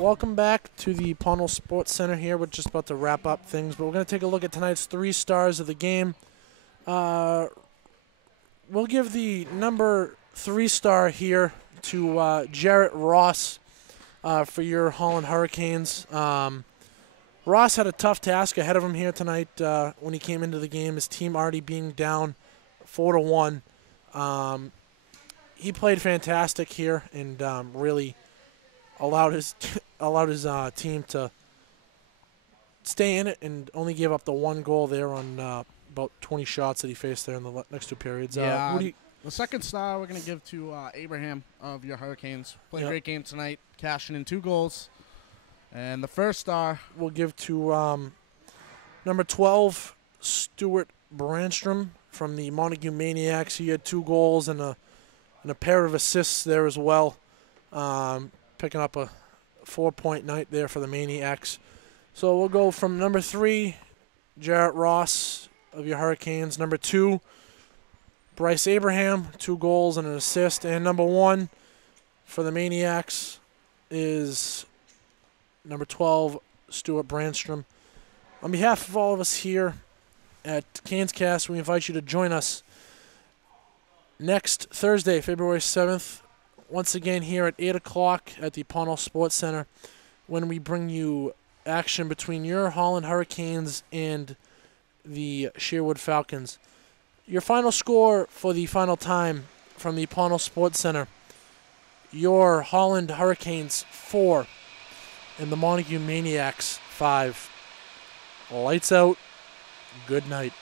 Welcome back to the Pownal Sports Center here. We're just about to wrap up things, but we're going to take a look at tonight's 3 stars of the game. We'll give the number 3 star here to Jarrett Ross for your Holland Hurricanes. Ross had a tough task ahead of him here tonight when he came into the game, his team already being down 4-1. He played fantastic here and really allowed his team to stay in it and only gave up the 1 goal there on about 20 shots that he faced there in the next 2 periods. Yeah, the second star we're going to give to Abraham of your Hurricanes. Played a great game tonight, cashing in 2 goals. And the first star we'll give to number 12, Stuart Brandstrom from the Montague Maniacs. He had 2 goals and a pair of assists there as well. Picking up a 4-point night there for the Maniacs. So we'll go from number 3, Jarrett Ross of your Hurricanes. Number 2, Bryce Abraham, 2 goals and an assist. And number 1 for the Maniacs is number 12, Stuart Brandstrom. On behalf of all of us here at CANEScast, we invite you to join us next Thursday, February 7th, once again here at 8 o'clock at the Pownal Sports Center, when we bring you action between your Holland Hurricanes and the Sherwood Falcons. Your final score for the final time from the Pownal Sports Center: your Holland Hurricanes 4 and the Montague Maniacs 5. Lights out. Good night.